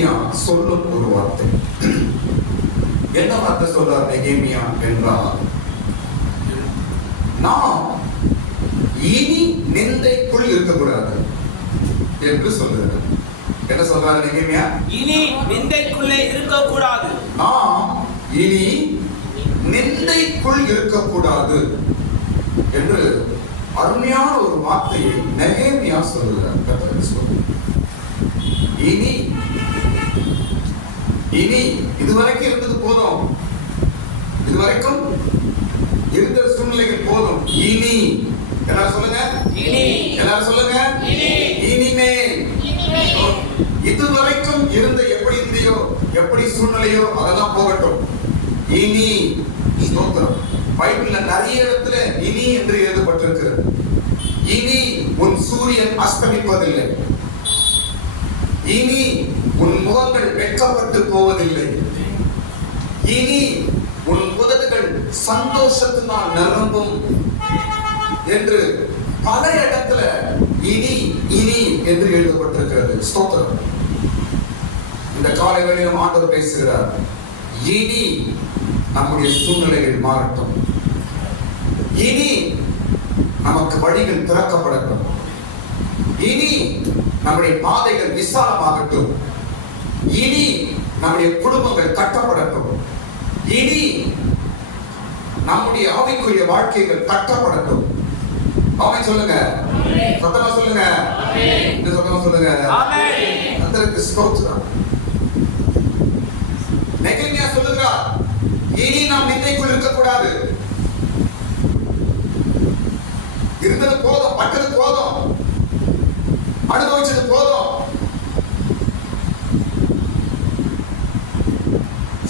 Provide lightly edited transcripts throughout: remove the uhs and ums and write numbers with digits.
நெகேமியா சொல்லும் ஒரு வார்த்தை. என்ன வார்த்தை சொல்றார் நெகேமியா என்றால், நாம் இனி நிந்தைக்குள் இருக்கக்கூடாது என்று சொல்லுகிறார். என்ன சொல்றாரு நெகேமியா? இனி நிந்தைக்குள்ளே இருக்கக்கூடாது. நாம் இனி நிந்தைக்குள் இருக்கக்கூடாது என்று அருமையான ஒரு வார்த்தையை நெகேமியா சொல்லுகிறார். கர்த்தர் சொல்லுகிறார், இனி இனி இதுவரைக்கும் இருந்தது போதும், இதுவரைக்கும் இருந்த சூழ்நிலைகள் போதும். இனி எல்லாரும் சொல்லுங்க, இனி எல்லாரும் சொல்லுங்க, இனிமேல். இதுவரைக்கும் இருந்த எப்படி இருந்தையோ எப்படி சூழ்நிலையோ அதெல்லாம் போகட்டும். இனி ஸ்தோத்திரம். பைபிள்ல நிறைய இடத்துல இனி என்று எழுதப்பட்டிருக்கிறது. இனி உன் சூரியன் அஸ்தமிப்பதில்லை, இனி உன் முகங்கள் வெட்கப்பட்டு போவதில்லை, இனி உன் உதடுகள் சந்தோஷத்தினால் நிரம்பும் என்று பல இடத்துல இனி இனி என்று எழுதப்பட்டிருக்கிறது. ஸ்தோத்திரம். இந்த காலை வேளையிலும் ஆண்டவர் பேசுகிறார், இனி நம்முடைய சூழ்நிலைகள் மாறட்டும், இனி நமக்கு வழிகள் திறக்கப்படட்டும், இனி நம்முடைய பாதைகள் விசாலமாகட்டும், இனி நம்முடைய குடும்பங்கள் கட்டப்படட்டும், இனி நம்முடைய ஆவிக்குரிய வாழ்க்கைகள் கட்டப்படட்டும். ஆமென் சொல்லுங்க, சத்தமா சொல்லுங்க, இன்னும் சத்தமா சொல்லுங்க. கர்த்தருக்கு ஸ்தோத்திரம். நெகேமியா சொல்லுகிறார், இனி நாம் நிந்தைக்குள் இருக்கக்கூடாது. இருந்தது போதும், பட்டது போதும், அனுபவிச்சது போதும்,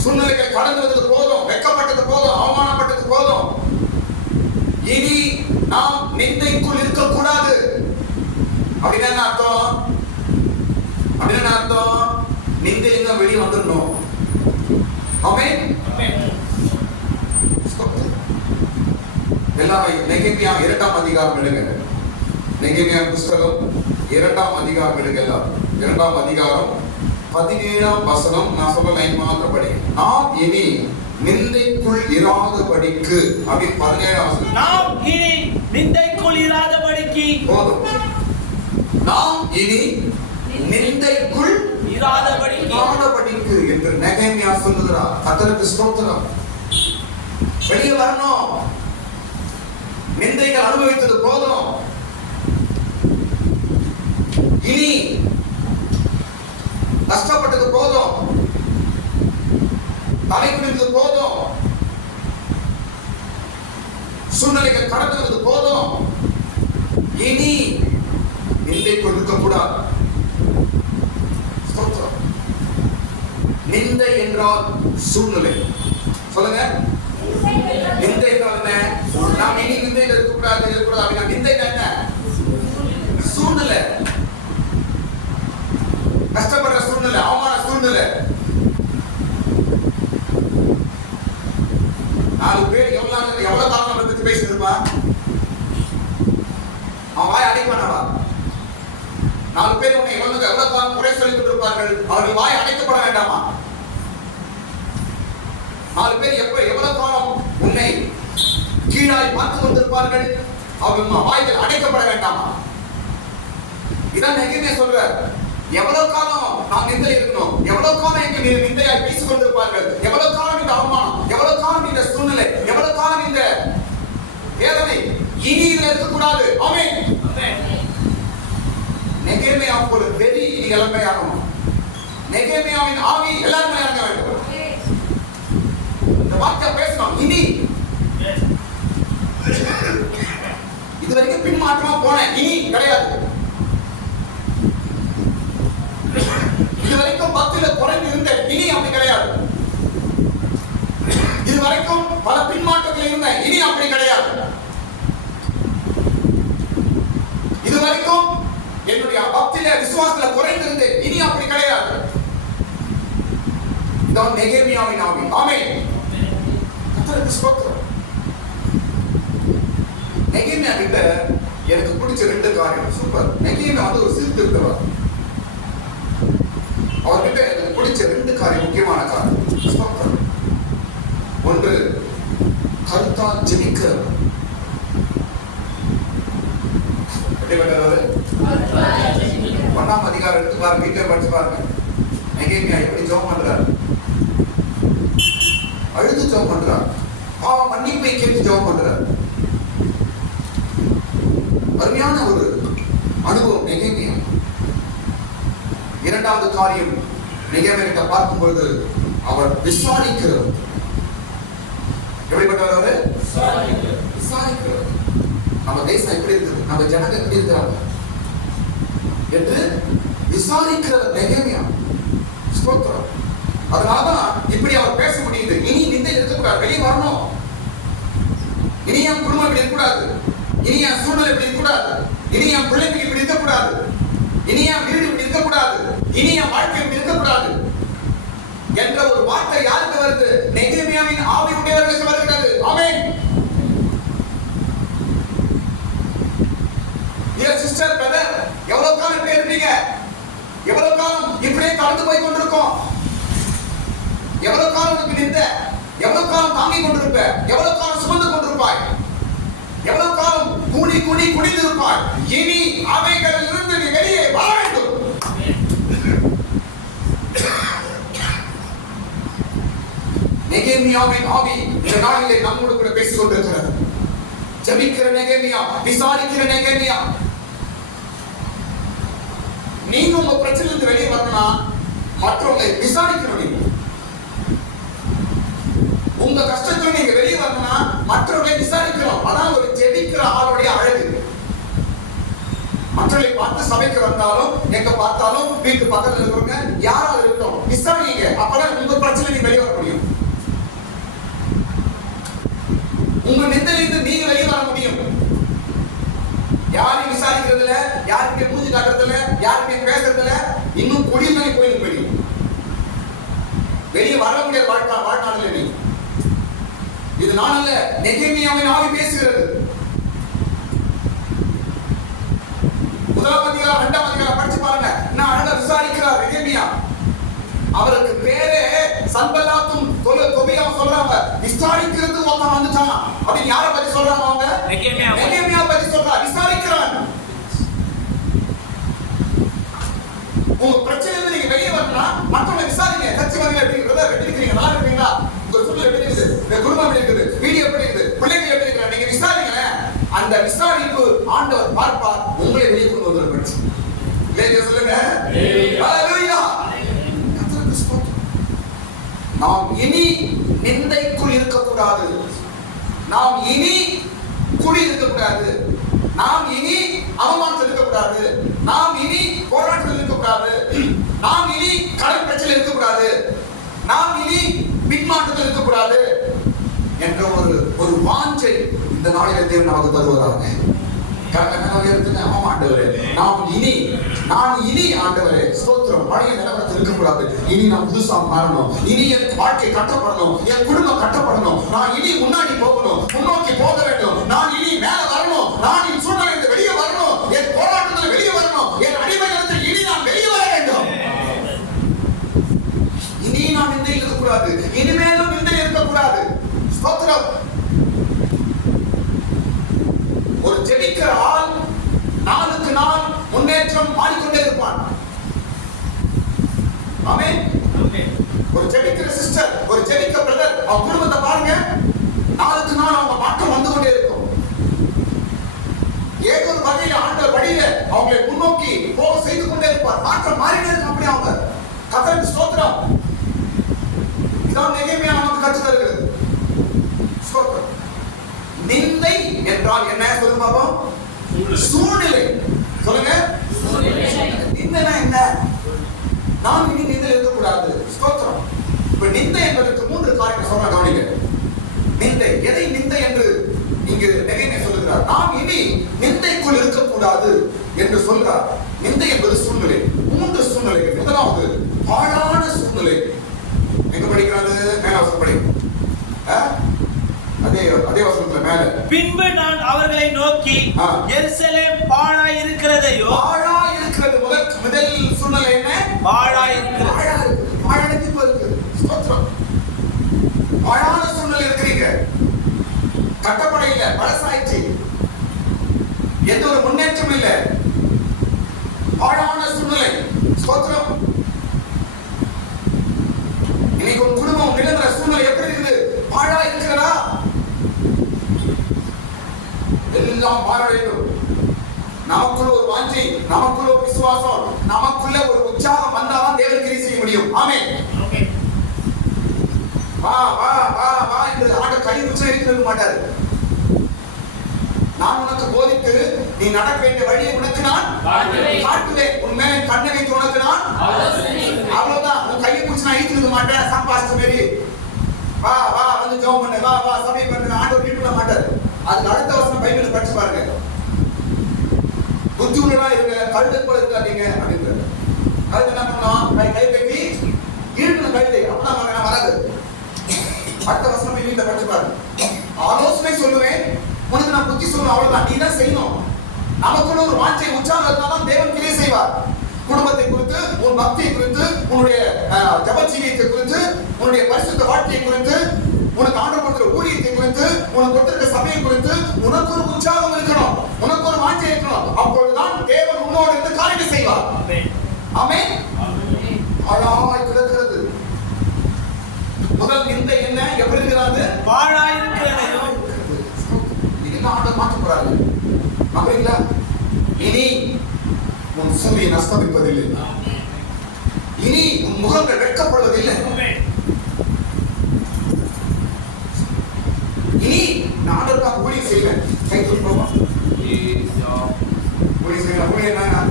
சூழ்நிலைகள் கடந்து வந்தது போதும், வெட்கப்பட்டது போதும், அவமானப்பட்டது போதும். இனி நாம் நிந்தைக்குள் இருக்கக்கூடாது. அப்படின்னு என்ன அர்த்தம்? அப்படின்னு என்ன அர்த்தம்? நிந்தையிலிருந்து வெளியே வந்துடணும். ஆமென். எல்லாரும் நெகேமியா 2ஆம் அதிகாரம் எடுங்க. நெகேமியா புஸ்தகம் 2ஆம் அதிகாரம் எடுங்க. எல்லாரும் 2ஆம் அதிகாரம் 17ஆம் வசனம். நான் சொல்ல லைன் மாத்திரம் படி. நாம் இனி நிந்தைக்குள் இராதபடிக்கு அப்படி 17ஆம் வசனம். நாம் இனி நிந்தைக்குள் இராதபடிக்கு. போதும். நாம் இனி நிந்தைக்குள் இராதபடிக்கு என்று நெகேமியா சொல்லுகிறார். கர்த்தருக்கு ஸ்தோத்திரம். வெளியே வரணும். நிந்தைகள் அனுபவித்தது போதும், இனி கஷ்டப்பட்டது போதும், தலை குனிந்தது போதும், சூழ்நிலைகள் கடந்தது போதும், இனி நிந்தை கொடுக்கக்கூடாது. நிந்தை என்றால் சூழ்நிலை. சொல்லுங்க, நிந்தை என்றால் என்ன? நாம் இனி நிந்தையில் இருக்கக்கூடாது, இருக்கக்கூடாது அப்படின்னா நிந்தை என்ன? சூழ்நிலை, கஷ்டப்படுற சூழ்நிலை, அவமான சூழ்நிலை. 4 பேர் எவ்வளவு காலம் நம்ம பத்தி பேசிட்டு இருப்பான்? அவன் வாய் அடைப்பானவா? 4 பேர் உன்னை எவ்வளவு காலம் குறை சொல்லிக் கொண்டிருப்பார்கள், அவர்கள் வாய் அடைக்கப்பட வேண்டாமா? 4 பேர் எவ்வளவு காலம் உன்னை கீழாய் பார்த்து கொண்டிருப்பார்கள், அவர்கள் வாய்கள் அடைக்கப்பட வேண்டாமா? இதான் நெகேமியா சொல்றார். எவ்வளவு காலம் நாம் நிந்தை இருக்கணும், எவ்வளவு காலம் எங்க நிந்தையாய் பேசிக் கொண்டிருப்பார்கள், எவ்வளவு காலம் இந்த அவமானம், எவ்வளவு காலம் இந்த சூழ்நிலை, எவ்வளவு காலம் இந்த வேதனை, இனி இதில் இருக்கக்கூடாது. ஆமென். நெகேமியா போல வெறி இளமையாகணும். நெகேமியாவின் ஆவி எல்லாருமே இறங்க வேண்டும். இந்த வார்த்தை பேசணும். இனி இதுவரைக்கும் பின்மாற்றமா போனேன், இனி கிடையாது. இதுவரைக்கும் பக்தியில குறைந்து இருந்தேன், இனி அப்படி கிடையாது. இதுவரைக்கும் பல பின்மாற்றத்தில் இருந்தேன், இனி அப்படி கிடையாது. இதுவரைக்கும் என்னுடைய பக்தியில விசுவாசத்துல குறைந்து இருந்தேன், இனி அப்படி கிடையாது. இதான் நெகேமியாவின் ஆவி. ஆமென். கர்த்தருக்கு ஸ்தோத்திரம். நெகேமியா கிட்ட எனக்கு பிடிச்ச 2 காரியம். சூப்பர். நெகேமியா ஒரு சீர்திருத்தவர். அவர்கிட்ட பிடிச்ச 2 காரியம், முக்கியமான காரியம். ஸ்தோத்திரம். ஒன்று, கருத்தால் ஜெபிக்கிறது. எப்படிப்பட்டவர்? 1ஆம் அதிகாரம் எடுத்து பாருங்க, வீட்டில் படிச்சு பாருங்க. நெகேமியா எப்படி ஜெபம் பண்றாரு? அழுது ஜெபம் பண்றார். பாவ மன்னிப்பை கேட்டு ஜெபம் பண்றார். அருமையான ஒரு அனுபவம் நெகேமியா. 2வது காரியம், நெகேமியா பார்க்கும் பொழுது அவர் விசாரிக்கிறார். எப்படிப்பட்டவர் அவரு? விசாரிக்கிறார். நம்ம தேசம் எப்படி இருக்குது, நம்ம ஜனங்க எப்படி இருக்கிறாங்க என்று விசாரிக்கிறவர் நெகேமியா. ஸ்தோத்திரம். அதனாலதான் இப்படி அவர் பேச முடியுது. இனி நிந்தை இருக்கக்கூடாது, வெளியே வரணும். இனி என் குடும்பம் இப்படி இருக்கக்கூடாது, இனி என் சூழ்நிலை இப்படி இருக்கக்கூடாது, இனி என் பிள்ளைங்க இப்படி இருக்கக்கூடாது, இனி என் வீடு இப்படி இருக்கக்கூடாது, இனி என் வாழ்க்கை இப்படி இருக்கக்கூடாது என்ற ஒரு வார்த்தை யாருக்கு வருது? நெகேமியாவின் ஆவி உடையவர்களுக்கு வருகிறது. ஆமென். டியர் சிஸ்டர், பிரதர், எவ்வளவு காலம் இப்படி இருப்பீங்க? எவ்வளவு காலம் இப்படியே கடந்து போய் கொண்டிருக்கோம்? எவ்வளவு காலம் இப்படி நின்ற? எவ்வளவு காலம் தாங்கிக் கொண்டிருப்ப? எவ்வளவு காலம் சுமந்து கொண்டிருப்பாய்? எவ்வளவு காலம் கூடி கூடி குடிந்திருப்பாய்? இனி அவைகளில் இருந்து நீ வெளியே வர வேண்டும். நெகேமியாவின் ஆவி இந்த நாளிலே நம்மோடு கூட பேசிக் கொண்டிருக்கிறது. ஜெபிக்கிற நெகேமியா, விசாரிக்கிற நெகேமியா. நீங்க உங்க பிரச்சனையிலிருந்து வெளியே வரணும்னா மற்றவங்களை விசாரிக்கணும். நீங்க உங்க கஷ்டத்துல நீங்க வெளியே வரணும்னா மற்றவர்களை விசாரிக்கணும். அதான் ஒரு ஜெபிக்கிற ஆளுடைய அழகு. மற்றவர்களை பார்த்து சபைக்கு வந்தாலும் எங்க பார்த்தாலும் வீட்டு பக்கத்துல இருக்கிறவங்க யாராவது இருக்கட்டும், விசாரிங்க. அப்பதான் உங்க பிரச்சனை நீங்க வெளியே வர முடியும். உங்க நிந்தையிலிருந்து நீங்க வெளியே வர முடியும். யாரையும் விசாரிக்கிறதுல, யாருக்கே மூஞ்சி காட்டுறதுல, யாருக்கே பேசுறதுல இன்னும் கொடிய மாதிரி போயிட்டு போயிடும். வெளியே வர முடியாத வாழ்நாளில் நீ. இது நான் அல்ல, நெகேமியாவின் ஆவி பேசுகிறது. 1ஆம் அதிகாரம் 2ஆம் அதிகாரம் படிச்சு பாருங்க. நான் அழகா விசாரிக்கிறார் நெகேமியா. அவருக்கு பேரே சன்பல்லாத்தும் தொபியாவும் சொல்றாங்க. விசாரிக்கிறது ஒருத்தன் வந்துட்டான் அப்படின்னு யாரை பத்தி சொல்றாங்க? அவங்க நெகேமியா பத்தி சொல்றாங்க. விசாரிக்கிறான். உங்க பிரச்சனையிலிருந்து நீங்க வெளியே வரணும்னா மற்றவங்களை விசாரிங்க. கட்சி வரீங்க, எப்படி இருக்கிறீங்க, நல்லா இருக்கீங்களா, உங்க சூழ்நிலை எப்படி இருக்குது, உங்க குடும்பம் எப்படி இருக்குது, வீடு எப்படி இருக்குது, பிள்ளைங்க எப்படி இருக்கிறாங்க, நீங்க விசாரிங்களேன். அந்த விசாரிப்பு ஆண்டவர் பார்ப்பார். உங்களை வெளியே கொண்டு வந்துருச்சு. சொல்லுங்க ஹல்லேலூயா. நாம் இனி நிந்தைக்குள் இருக்கக்கூடாது. நாம் இனி குடி இருக்கக்கூடாது. நாம் இனி அவமானத்தில் இருக்கக்கூடாது. நாம் இனி போராட்டத்தில் இருக்கக்கூடாது. நாம் இனி கடன் பிரச்சனை இருக்கக்கூடாது. நாம் இனி பின்மாற்றத்தில் இருக்கக்கூடாது என்ற ஒரு வாஞ்சை இந்த நாளிலே தேவன் நமக்கு தருவதாக. நான் இனி ஆண்டவரே ஸ்தோத்திரம், பழைய நிலவரத்தில் இருக்கக்கூடாது. இனி நான் புதுசா மாறணும். இனி என் வாழ்க்கை கட்டப்படணும், என் குடும்பம் கட்டப்படணும். நான் இனி முன்னாடி போகணும், முன்னோக்கி போக வேண்டும். நான் இனி மேல வரணும். நான் என் சூழ்நிலையிலிருந்து வெளியே வரணும். என் போராட்டத்தில் வெளியே வரணும். என் அடிமைகளிடத்தில் இனி நான் வெளியே வர வேண்டும். இனி நான் நிந்தை இருக்கக்கூடாது. இனிமேலும் நிந்தை இருக்கக்கூடாது. ஸ்தோத்திரம். ஒரு ஜெபிக்கிற ஆள் நாளுக்கு நாள் முன்னேற்றம் மாறிக்கொண்டே இருப்பான். ஆமென். ஒரு ஜெபிக்கிற சிஸ்டர், ஒரு ஜெபிக்கிற பிரதர், அவங்க குடும்பத்தை பாருங்க, நாளுக்கு நாள் அவங்க மாற்றம் வந்து கொண்டே இருக்கும். ஏதோ ஒரு வகையில் ஆண்டவர் வழியில அவங்களை முன்னோக்கி போக செய்து கொண்டே இருப்பார். மாற்றம் மாறினே இருக்கும். அப்படி அவங்க கர்த்தருக்கு ஸ்தோத்திரம். இதான் நெகேமியா நமக்கு கற்றுத் தருகிறது. ஸ்தோத்திரம். நிந்தை என்றால் என்ன சொல்லுங்க பாப்போம்? சூழ்நிலை. சொல்லுங்க. நிந்தைனா என்ன? நாம் இனி நிந்தை இருக்கக்கூடாது. ஸ்தோத்திரம். இப்ப நிந்தை என்பதற்கு 3 காரியங்கள் சொல்ற கவனிங்க. நிந்தை, எதை நிந்தை என்று இங்கு நெகேமியா சொல்லுகிறார். நாம் இனி நிந்தைக்குள் இருக்கக்கூடாது என்று சொல்றார். நிந்தை என்பது சூழ்நிலை. 3 சூழ்நிலைகள். முதலாவது பாழான சூழ்நிலை. எங்க படிக்கிறது? மேலாவசம் படி. அதே வசனத்துல மேல. பின்பு நான் அவர்களை நோக்கி, எருசலேம் பாழாய் இருக்கிறதையோ. பாழாய் இருக்கிறது முதல் சூழ்நிலை என்ன? பாழாய் இருக்கிறது. பாழான சூழ்நிலை இருக்கிறீங்க, கட்டப்பட இல்ல, பழசாயிடுச்சு, எந்த ஒரு முன்னேற்றம் இல்ல, பாழான சூழ்நிலை. ஸ்தோத்திரம். இன்னைக்கு உன் குடும்பம் நிலவர சூழ்நிலை எப்படி இருக்குது? பாழா இருக்கிறதா? எல்லாம் மாற வேண்டும். நமக்குள்ள ஒரு வாஞ்சை, நமக்குள்ள ஒரு விசுவாசம், நமக்குள்ள ஒரு உற்சாகம் வந்தாதான் தேவன் கிரியை செய்ய முடியும். ஆமென். வா வா வா வா என்று ஆண்ட கை உச்ச இருக்க மாட்டாரு. நான் உனக்கு போதித்து நீ நடக்க வேண்டிய வழியை உனக்கு நான் காட்டுவேன், உன் மேல கண்ணை வைத்து உனக்கு நான் அவ்வளவுதான். உன் கையை பிடிச்சி நான் ஈர்த்து மாட்டேன். சம்பாஸ்ட் மாரி வா வா வந்து ஜெபம் பண்ணு, வா வா சபை பண்ணு, ஆண்டவர் கேட்க மாட்டாரு. அதுக்கு அடுத்த வருஷம் பைபிள் படிச்சு பாருங்க. புத்தி உள்ளதா இருங்க, கழுதை போல இருக்காதீங்க அப்படின்றாரு. அதுக்கு என்ன பண்ணோம்? கை கட்டி ஈர்க்கணும் கழுதை, அப்படின்னா வராது. அடுத்த வருஷம் வீட்டுல படிச்சு பாருங்க. ஆலோசனை சொல்லுவேன், உனக்கு நான் புத்தி சொல்லுவேன், அவ்வளவுதான். நீ தான் செய்யணும். நமக்குள்ள ஒரு வாஞ்சை உற்சாகம் இருந்தால்தான் தேவன் கிரியை செய்வார். குடும்பத்தை குறித்து, உன் பக்தியை குறித்து, உன்னுடைய ஜப ஜீவியத்தை குறித்து, உன்னுடைய பரிசுத்த வாழ்க்கையை குறித்து, உனக்கு ஆண்டவர் கொடுக்கிற ஊழியத்தை குறித்து, உனக்கு கொடுத்திருக்க சபையை குறித்து உனக்கு ஒரு உற்சாகம் இருக்கணும், உனக்கு ஒரு வாஞ்சை இருக்கணும். அப்பொழுதுதான் தேவன் உன்னோடு இருந்து காரியத்தை செய்வார். ஆமென். பாழாய் கிடக்கிறது. முதல் நிந்தை என்ன? எப்படி இருக்கிறது? பாழாய் இருக்கிறது. இதுதான் ஆண்டவர் மாற்ற போறாரு. நம்புறீங்களா? இனி உன் சூரியன் அஸ்தமிப்பதில்லை, இனி உன் முகங்கள் வெட்கப்படுவதில்லை, இனி நான் ஆண்டவருக்காக ஊழியம் செய்வேன். கை தூக்குமா? ஊழியம் செய்யலாம். ஊழியம் என்ன?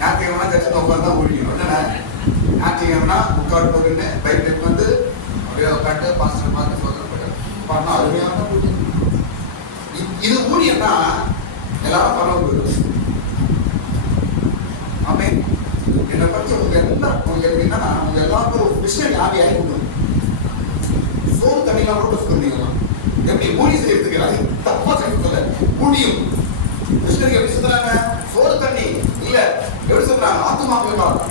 ஞாயிற்றுக்கிழமை சர்ச்சை உட்கார்ந்து ஊழியம் என்னன்னா, ஞாயிற்றுக்கிழமை உட்காந்து போகுன்னு பைபிள் வந்து அப்படியே உட்காந்து பாஸ்டர் பார்த்து சொல்றேன் பண்ணா அருமையான ஊழியம். இது ஊழியம்னா எல்லாரும் பரவாயில்ல போயிடும். ஆமென். என்னை பற்றி உங்களுக்கு என்னன்னா, உங்க எல்லாருக்கும் ஒரு மிஷனரி ஆவியாகி கொடுக்கணும். சோறு தண்ணிலாம் கூட சொல்றீங்களா? எப்படி ஊழியம் செய்யறதுக்கு தப்பா சொல்ல ஊழியம் மிஷனரி எப்படி சொல்றாங்க? சோறு தண்ணி இல்ல, எப்படி சொல்றாங்க? ஆத்துமாக்கள்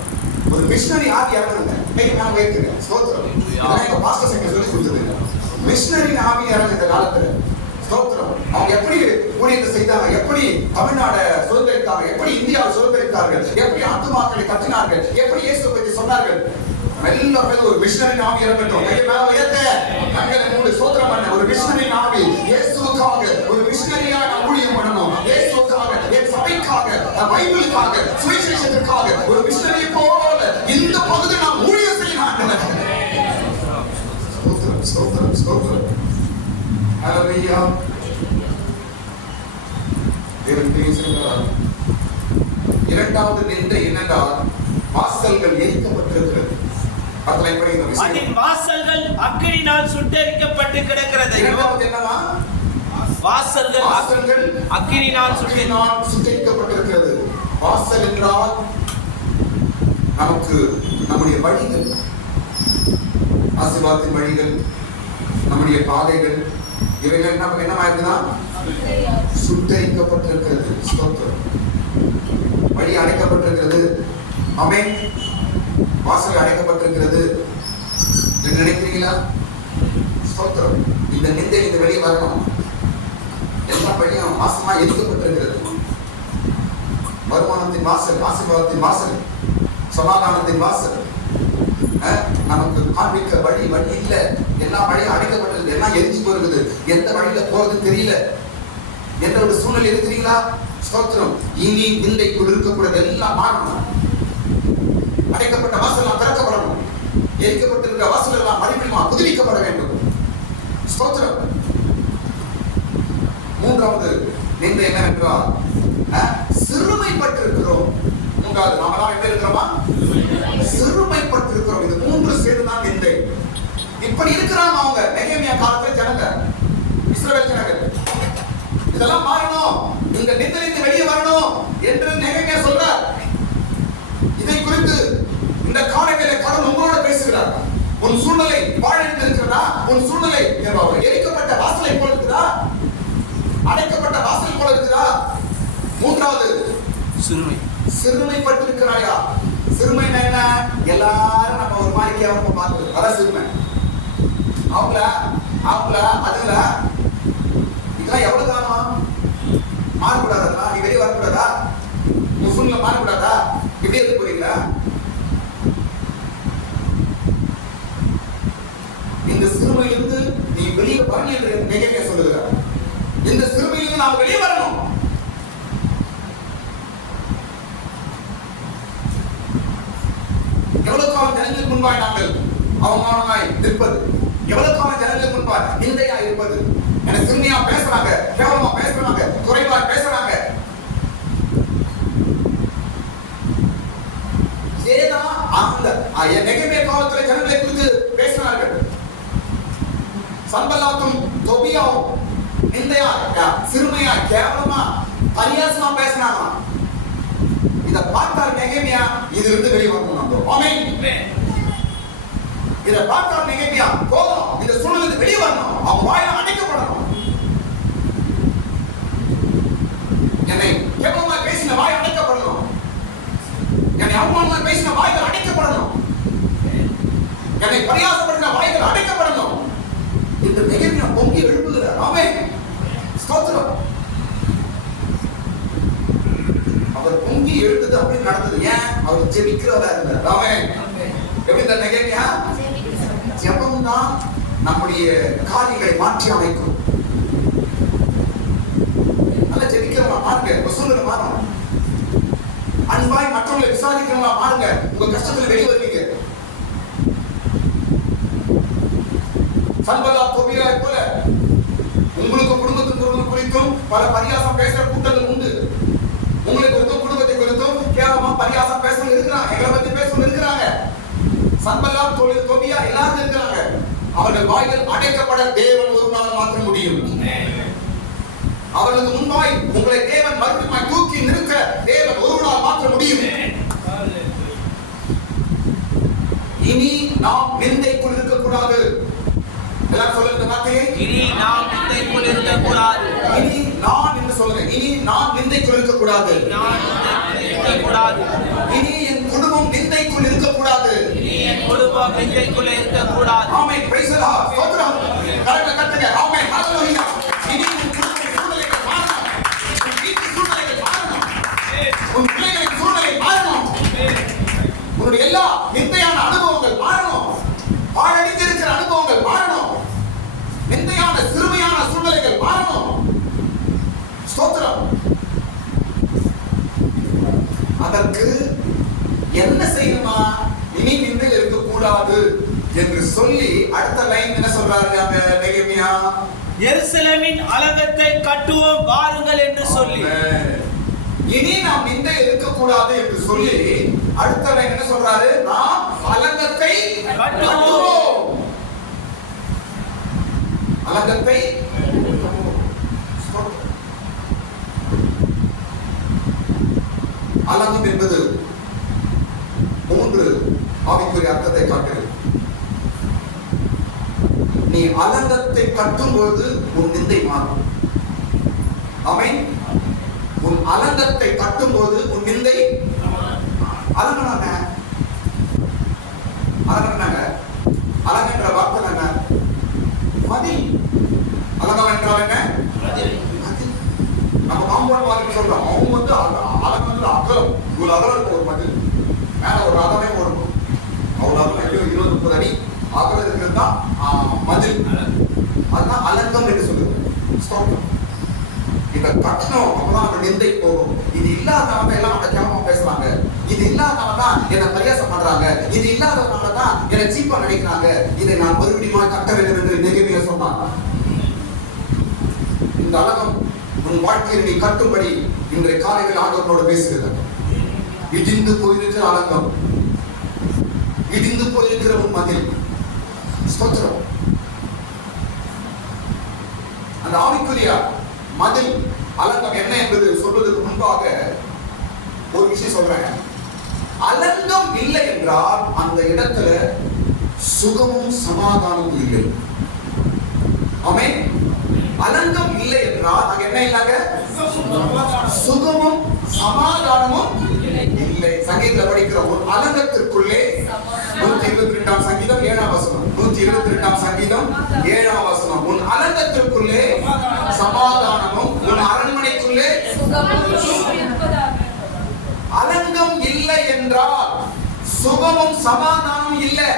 ஒரு மிஷனரி ஆவி இறங்குங்க. இன்னைக்கு நான் வைக்கிறேன். ஸ்தோத்திரம். இதான் எங்க பாஸ்டர் சங்க சொல்லி கொடுத்தது. மிஷனரி ஆவி இறங்கு இந்த காலத்துல. ஸ்தோத்திரம். அவங்க எப்படி ஊழியத்தை செய்தாங்க, எப்படி தமிழ்நாடு சுதந்திரித்தாங்க, எப்படி இந்தியாவை சுதந்திரித்தார்கள், எப்படி ஆத்துமாக்களை கட்டினார்கள், எப்படி இயேசுவை பற்றி சொன்னார்கள். எல்லாரும் ஒரு மிஷனரி ஆவி இறங்கட்டும். கையை மேல உயர்த்த, கண்களை மூடி ஸ்தோத்திரம் பண்ண. ஒரு மிஷனரி ஆவி இயேசுவுக்காக ஒரு மிஷனரியா நான் ஊழியம் பண்ணணும். இயேசுவுக்காக, என் சபைக்காக, பைபிளுக்காக, சுவிசேஷத்துக்காக ஒரு மிஷனரி போல இந்த பகுதி நான் ஊழியம் செய்யணும். ஸ்தோத்திரம் ஸ்தோத்திரம் ஸ்தோத்திரம். ஹல்லேலூயா. இரண்டாவது நிந்தை என்னென்றால் வாசல்கள் எரிக்கப்பட்டிருக்கிறது. அதன் வாசல்கள் அக்கினியால் சுட்டெரிக்கப்பட்டு கிடக்கிறது. இரண்டாவது என்னவா? வாசல்கள் அக்கினியால் சுட்டெரிக்கப்பட்டிருக்கிறது. வாசல் என்றால் நமக்கு நம்முடைய வழிகள், ஆசீர்வாதத்தின் வழிகள், நம்முடைய பாதைகள், இவைகள் என்னவா இருக்குதா? சுட்டெரிக்கப்பட்டிருக்கிறது. ஸ்தோத்திரம். வழி அடைக்கப்பட்டிருக்கிறது. ஆமென். வாசல் அடைக்கப்பட்டிருக்கிறது என்று நினைக்கிறீங்களா? ஸ்தோத்திரம். இந்த நிந்தை இந்த வெளியே வரணும். எல்லா வழியும் வாசமா எரிக்கப்பட்டிருக்கிறது. வருமானத்தின் வாசல், ஆசீர்வாதத்தின் வாசல், சமாதானத்தின் வாசல், நமக்கு காண்பிக்க வழி இல்ல. எல்லா வழியும் அடைக்கப்பட்டிருக்கு. எல்லாம் எரிஞ்சு போயிருக்குது. எந்த வழியில போறது தெரியல என்ற ஒரு சூழ்நிலை இருக்கிறீங்களா? ஸ்தோத்திரம். இனி நிந்தைக்குள் இருக்கக்கூடாது. எல்லாம் மாறணும். அடைக்கப்பட்ட வாசல் எல்லாம் திறக்கப்படணும். எரிக்கப்பட்டிருக்கிற வாசல் எல்லாம் மறுபடியும் புதுப்பிக்கப்பட வேண்டும். ஸ்தோத்திரம். மூன்றாவது நிந்தை என்னவென்றால் சிறுமைப்பட்டிருக்கிறோம். மூன்றாவது நாமெல்லாம் எப்படி இருக்கிறோமா? சிறுமைப்பட்டிருக்கிறோம். இது மூன்று சேர்ந்துதான் நிந்தை. இப்படி இருக்கிறாங்க அவங்க நெகேமியா காலத்துல ஜனங்க, இஸ்ரவேல் ஜனங்கள். இதெல்லாம் மாறணும், இந்த நிந்தையிலிருந்து வெளியே வரணும் என்று நெகேமியா சொல்றார். இதை குறித்து இந்த காலங்களிலே கடவுள் உங்களோட பேசுகிறார். உன் சூழ்நிலை வாழ்ந்து இருக்கிறதா? உன் சூழ்நிலை எரிக்கப்பட்ட வாசலை போல இருக்குதா? அடைக்கப்பட்ட வாசல் போல இருக்குதா? மூன்றாவது அவங்கள அதுல இதெல்லாம் எவ்வளவு காலம் மாறக்கூடாதா? நீ வெளியே வரக்கூடாதா? முஸ்லிம்ல மாறக்கூடாதா? இப்படி இருக்க போறீங்களா? இந்த சிறுமையிலிருந்து நீ வெளியே வரணும் என்று நெகேமியா சொல்லுகிறார். இந்த சிறுமையிலிருந்து நாம் வெளியே வரணும். எவ்வளவு காலம் ஜனங்களுக்கு முன்பாய் நாங்கள் அவமானமாய் நிற்பது? எவ்வளவு காலம் ஜனங்களுக்கு முன்பாய் நிந்தையா இருப்பது? என சிறுமையா பேசுறாங்க, கேவலமா பேசுறாங்க, குறைவா பேசுறாங்க. ஏதான் அந்த நெகேமியா காலத்துல ஜனங்களை குறித்து பேசினார்கள். சன்பல்லாத்தும் தொபியாவும் நிந்தையா, சிறுமையா, கேவலமா, பரியாசமா பேசினாங்க. இத பார்த்தால் நெகேமியா இதிலிருந்து வெளியே வரணும். ஆமென். இத பார்த்தால் நெகேமியா போதும், இந்த சூழ்நிலை வெளியே வரணும். அவன் வாயில அடைக்கப்படணும். என்னை கேவலமா பேசின வாய் அடைக்கப்படணும். என்னை அவமானமா பேசின வாய்கள் அடைக்கப்படணும். என்னை பரியாசப்படுத்தின வாய்கள் அடைக்கப்படணும். இந்த நெகேமியா பொங்கி எழுப்புகிறார். ஆமென். ஸ்தோத்திரம். அவர் பொங்கி எழுந்தது அப்படி நடந்தது. ஏன்? அவர் ஜெபிக்கிறவரா இருந்தார். ஆமென். எப்படி இந்த நெகேமியா? ஜெபம் தான் நம்முடைய காரியங்களை மாற்றி அமைக்கும். நல்ல ஜெபிக்கிறவா மாறுங்க, வசூலுக்கு மாறணும். அன்பாய் மற்றவங்களை விசாரிக்கிறவா மாறுங்க, உங்க கஷ்டத்துல வெளியே வருவீங்க. சன்பல்லா தொபியா போல உங்களுக்கு குடும்பத்தின் குறித்தும் பல பரியாசம் பேசுற கூட்டங்கள் உண்டு. உங்களுக்கு குறித்தும் குடும்பத்தை குறித்தும் கேவலமா பரியாசம் பேசணும் இருக்கிறாங்க. எங்களை பத்தி பேசணும் இருக்கிறாங்க. சன்பல்லா தொபியா எல்லாரும் இருக்கிறாங்க. அவர்கள் வாய்கள் அடைக்கப்பட தேவன் ஒரு நாள் மாற்ற முடியும். அவர்களுக்கு முன்பாய் உங்களை தேவன் மறுபடியும் தூக்கி நிறுத்த தேவன் ஒரு நாள் மாற்ற முடியும். இனி நாம் நிந்தைக்குள் இருக்கக்கூடாது. எல்லாரும் சொல்லுங்க வார்த்தையை. இனி நாம் நிந்தைக்குள் இருக்கக்கூடாது. இனி நான் என்று சொல்லுங்க. இனி நான் நிந்தைக்குள் இருக்கக்கூடாது. இனி என் குடும்பம் நிந்தைக்குள் இருக்கக்கூடாது. இனி என் குடும்பம் நிந்தைக்குள் இருக்கக்கூடாது. ஆமென். Praise the lord. ஸ்தோத்திரம். கரங்களை தட்டுங்க. ஆமென். ஹalleluya. இனி உன் குடும்ப சூழ்நிலைகள் மாறணும். உன் வீட்டு சூழ்நிலைகள் மாறணும். உன் பிள்ளைகளின் சூழ்நிலை மாறணும். உன்னுடைய எல்லா நிந்தையான அனுபவங்கள் மாறணும். பாழடைந்து இருக்கிற அனுபவங்கள் மாறணும். நிந்தையான சிறுமையான சூழ்நிலைகள் மாறணும். ஸ்தோத்திரம். அதற்கு என்ன செய்யணுமா? இனி நிந்தை இருக்கக்கூடாது என்று சொல்லி அடுத்த லைன் என்ன சொல்றாரு அங்க நெகேமியா? எருசலேமின் அலங்கத்தை கட்டுவோம் வாருங்கள் என்று சொல்லி. இனி நாம் நிந்தை இருக்கக்கூடாது என்று சொல்லி அடுத்த லைன் என்ன சொல்றாரு? நாம் அலங்கத்தை கட்டுவோம். அலங்கத்தை அலங்கம் என்பது 3 ஆவிக்குரிய அர்த்தத்தை காட்டுகிறது. நீ அலங்கத்தை கட்டும்போது உன் நிந்தை மாறும். ஆமென். உன் அலங்கத்தை கட்டும்போது உன் நிந்தை அலங்கனாங்க. அலங்கனாங்க. அலங்கன்ற வார்த்தை என்ன? மதில். அலங்கம் என்றால் என்ன? மதில். நம்ம காம்பவுண்ட் வால்னு சொல்றோம். அவங்க வந்து அலங்கத்துல அகலம், இவ்வளவு அகலம் இருக்கும் ஒரு மதில். மேல ஒரு ரதமே ஓடும். அவ்வளவு அகலம் 20-30 அடி அகலம் இருக்கிறது தான் மதில். அதுதான் அலங்கம் என்று சொல்லுவோம். இதை கட்டணும், அப்பதான் நம்ம நிந்தை போகும். இது இல்லாதவங்க எல்லாம் நம்ம கேவலமா பேசுறாங்க. இது இல்லாதவங்கதான் என்னை பரியாசம் பண்றாங்க. இது இல்லாதவங்கதான் என்னை சீப்பா நினைக்கிறாங்க. இதை நான் மறுபடியும் கட்ட வேண்டும் என்று நெகேமியா சொன்னான். இந்த அலங்கம் உன் வாழ்க்கையில் நீ கட்டும்படி இன்றைய காலையில் ஆண்டவரோடு பேசுகிறது. இடிந்து போயிருக்கிற அலங்கம், இடிந்து போயிருக்கிற உன் மதில். ஸ்தோத்திரம். அந்த ஆவிக்குரிய மதில் அலங்கம் என்ன என்பது சொல்வதற்கு முன்பாக ஒரு விஷயம் சொல்றேன். அலங்கம் இல்லை என்றால் அந்த இடத்துல சுகமும் சமாதானமும் இல்லை. ஆமென். அலங்கம் இல்லை என்றால் அங்க என்ன இல்லைங்க? சுகமும் சமாதானமும் இல்லை. சங்கீதத்துல படிக்கிறோம், ஒரு அலங்கத்திற்குள்ளே 122 சங்கீதம் 7 வசனம். 122 சங்கீதம் அதிகாரம் 7ஆம் வசனம். உன் அலங்கத்திற்குள்ளே சமாதானமும் உன் அரண்மனைக்குள்ளே அலங்கம் இல்லை என்றால் சுகமும் சமாதானமும் இல்லை.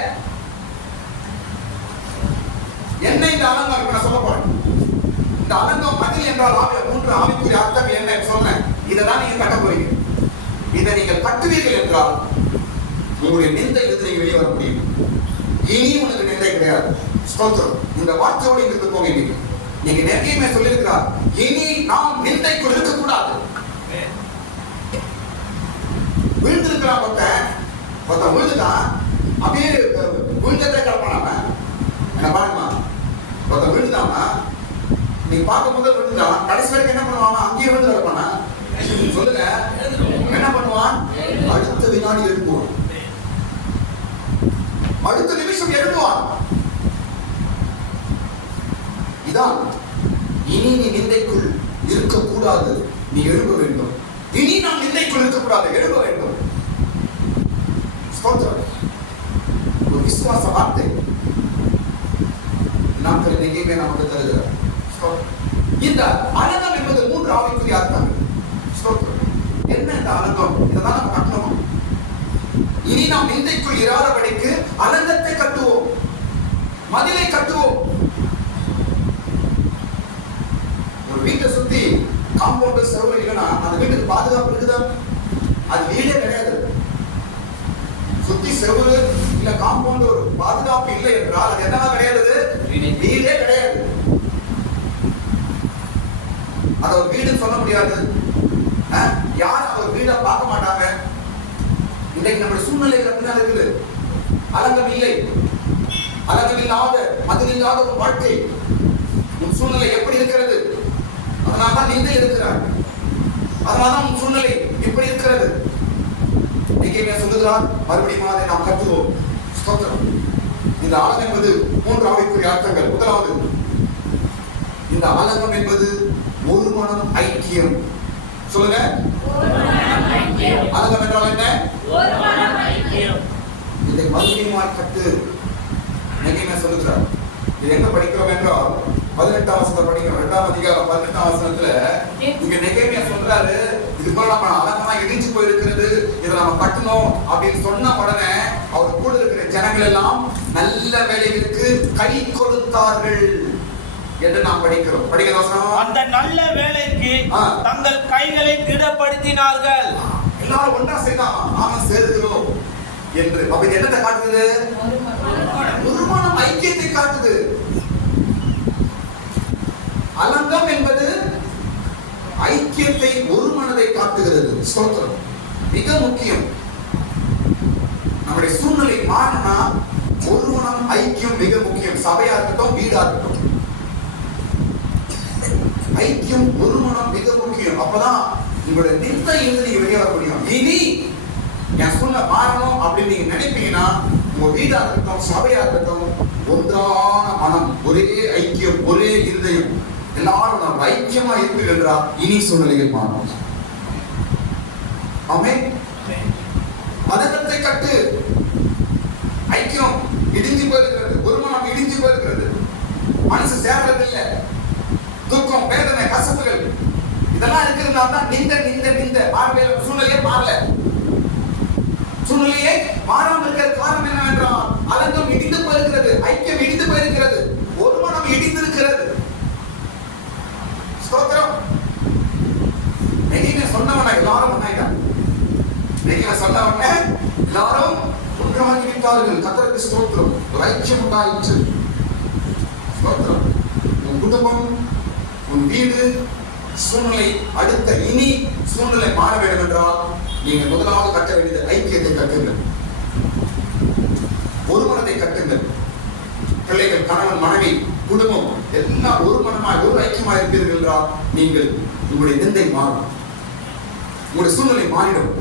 என்ன இந்த அலங்கம்? இப்ப நான் சொல்ல போறேன். இந்த அலங்கம் மதில் என்றால் மூன்று ஆவிக்குரிய அர்த்தம் என்ன சொன்னேன். இதை தான் நீங்க கட்ட போறீங்க. இதை நீங்கள் கட்டுவீர்கள் என்றால் உங்களுடைய நிந்தை இருந்து நீங்க வெளியே வர முடியும். இனி உனக்கு நிந்தை கிடையாது. ஸ்தோத்திரம். இந்த வார்த்தையோடு இருந்து போங்க. நீங்க நெருங்கியுமே சொல்லியிருக்கிறார், இனி நாம் நிந்தைக்குள் இருக்கக்கூடாது. விழுந்திருக்கிறான் ஒருத்தன் விழுந்துட்டான், அப்படியே விழுந்ததை கிளப்பானாம என்ன பாருமா. ஒருத்தன் விழுந்தாமா, நீங்க பார்க்கும் போது விழுந்தான், கடைசி வரைக்கும் என்ன பண்ணுவான்? அங்கேயே விழுந்து கிடப்பானா? சொல்லுங்க. என்ன பண்ணுவான்? அடுத்த வினாடி எழுப்புவான், அடுத்த நிமிஷம் எழுப்புவான். இதான் இனி நீ நிந்தைக்குள் இருக்கக்கூடாது, நீ எழுப்ப வேண்டும். இனி நாம் நிந்தைக்குள் இருக்கக்கூடாது, எழுப்ப வேண்டும். ஒரு விசுவாச வார்த்தை நாட்கள் எங்கேயுமே நமக்கு தருகிறார். இந்த அலங்கம் என்பது மூன்று ஆவிக்குரிய அர்த்தம். என்ன இந்த அலங்கம்? இதைதான் நம்ம கட்டணும். இனி நாம் நிந்தைக்குள் இராதபடிக்கு அலங்கத்தை கட்டுவோம், மதிலை கட்டுவோம். ஒரு வீட்டை சுத்தி காம்பவுண்ட் செவரு இல்லைன்னா அந்த வீட்டுக்கு பாதுகாப்பு இருக்குதா? அது வீடே கிடையாது. சுத்தி செவரு இல்ல காம்பவுண்ட் ஒரு பாதுகாப்பு இல்லை என்றால் அது என்னவா கிடையாது? வீடே கிடையாது. அது ஒரு வீடுன்னு சொல்ல முடியாது. யாரும் ஒரு வீடை பார்க்க மாட்டாங்க. இன்றைக்கு நம்முடைய சூழ்நிலைகள் அப்படிதான் இருக்குது. அலங்கம் இல்லை, அலங்கம் இல்லாத மதில் இல்லாத ஒரு வாழ்க்கை. உன் சூழ்நிலை எப்படி இருக்கிறது? அதனால்தான் நிந்தை இருக்கிறார். அதனால்தான் உன் சூழ்நிலை இப்படி இருக்கிறது. எங்கேயுமே சொல்லுகிறார், மறுபடியும் அதை நாம் கட்டுவோம். ஸ்தோத்திரம். இந்த அலங்கம் என்பது மூன்று ஆவிக்குரிய அர்த்தங்கள். முதலாவது, இந்த அலங்கம் என்பது ஒரு மனம் ஐக்கியம். சொல்லுங்க. அலங்கம் என்றால் என்ன? இதை மறுபடியும் கட்டு. எங்கேயுமே சொல்லுகிறார். இது என்ன படிக்கிறோம் என்றால் 18ஆம் வசனத்தை படிக்கிறோம். 2ஆம் அதிகாரம் 18ஆம் வசனத்துல இங்க நெகேமியா சொல்றாரு, இது போல நம்ம அலங்கமா இடிஞ்சு போயிருக்கிறது, இதை நம்ம கட்டணும் அப்படின்னு சொன்ன உடனே அவர் கூட இருக்கிற ஜனங்கள் எல்லாம் நல்ல வேலைகளுக்கு கை கொடுத்தார்கள் என்று நாம் படிக்கிறோம். படிக்கிறோம். அந்த நல்ல வேலைக்கு தங்கள் கைகளை திடப்படுத்தினார்கள். எல்லாரும் ஒன்றா செய்தாங்க, நாம சேர்க்கிறோம் என்று. அப்ப இது என்னத்தை காட்டுது? ஒரு மனம் ஐக்கியத்தை காட்டுது. அலங்கம் என்பது ஐக்கியத்தை, ஒரு மனதை காட்டுகிறது. ஸ்தோத்திரம். மிக முக்கியம். நம்முடைய சூழ்நிலை மாறினா ஒரு மனம் ஐக்கியம் மிக முக்கியம். சபையா இருக்கட்டும், வீடா இருக்கட்டும், ஐக்கியம், ஒரு மனம் மிக முக்கியம். அப்பதான் உங்களுடைய நிந்தை இருந்து நீங்க வெளியே வர முடியும். இனி என் சூழ்நிலை மாறணும் அப்படின்னு நீங்க நினைப்பீங்கன்னா, உங்க வீடா இருக்கட்டும், சபையா இருக்கட்டும், ஒன்றான மனம், ஒரே ஐக்கியம், ஒரே இருதயம், எல்லாரும் நாம் ஐக்கியமா இருப்பீர்கள் என்றால் இனி சூழ்நிலைகள் மாறும். ஆமென். மதத்தை கட்டு. ஐக்கியம் இடிஞ்சு போயிருக்கிறது, ஒரு மனம் இடிஞ்சு போயிருக்கிறது, மனசு சேர்றது இல்லை, துக்கம், வேதனை, கசப்புகள் இதெல்லாம் இருக்கிறதுனால தான் நிந்த பார்வையில சூழ்நிலையே மாறல. சூழ்நிலையே மாறாமல் இருக்கிற காரணம் என்னவென்றால் அலங்கம் இடிந்து போயிருக்கிறது, ஐக்கியம் இடிந்து போயிருக்கிறது, ஒரு மனம் இடிந்திருக்கிறது. ஸ்தோத்திரம். நெகிமே சொன்னவன எல்லாரும் ஒன்னாயிட்டாங்க. நெகிமே சொன்னவன எல்லாரும் ஒன்றாகி விட்டார்கள். கர்த்தருக்கு ஸ்தோத்திரம். ஒரு ஐக்கியம் உண்டாயிற்று. ஸ்தோத்திரம். உன் குடும்பம், உன் வீடு, சூழ்நிலை, அடுத்த இனி சூழ்நிலை மாற வேண்டும் என்றால் நீங்கள் முதலாவது கட்ட வேண்டியது ஐக்கியத்தை கட்டுங்கள், ஒரு மனதை கட்டுங்கள். பிள்ளைகள், கணவன், மனைவி, குடும்பம் எல்லாம் ஒரு மனமாய், ஒரு ஐக்கியமாய் இருப்பீர்கள் என்றால் நீங்கள் உங்களுடைய நிந்தை மாறும், உங்களுடைய சூழ்நிலை மாறிடும்.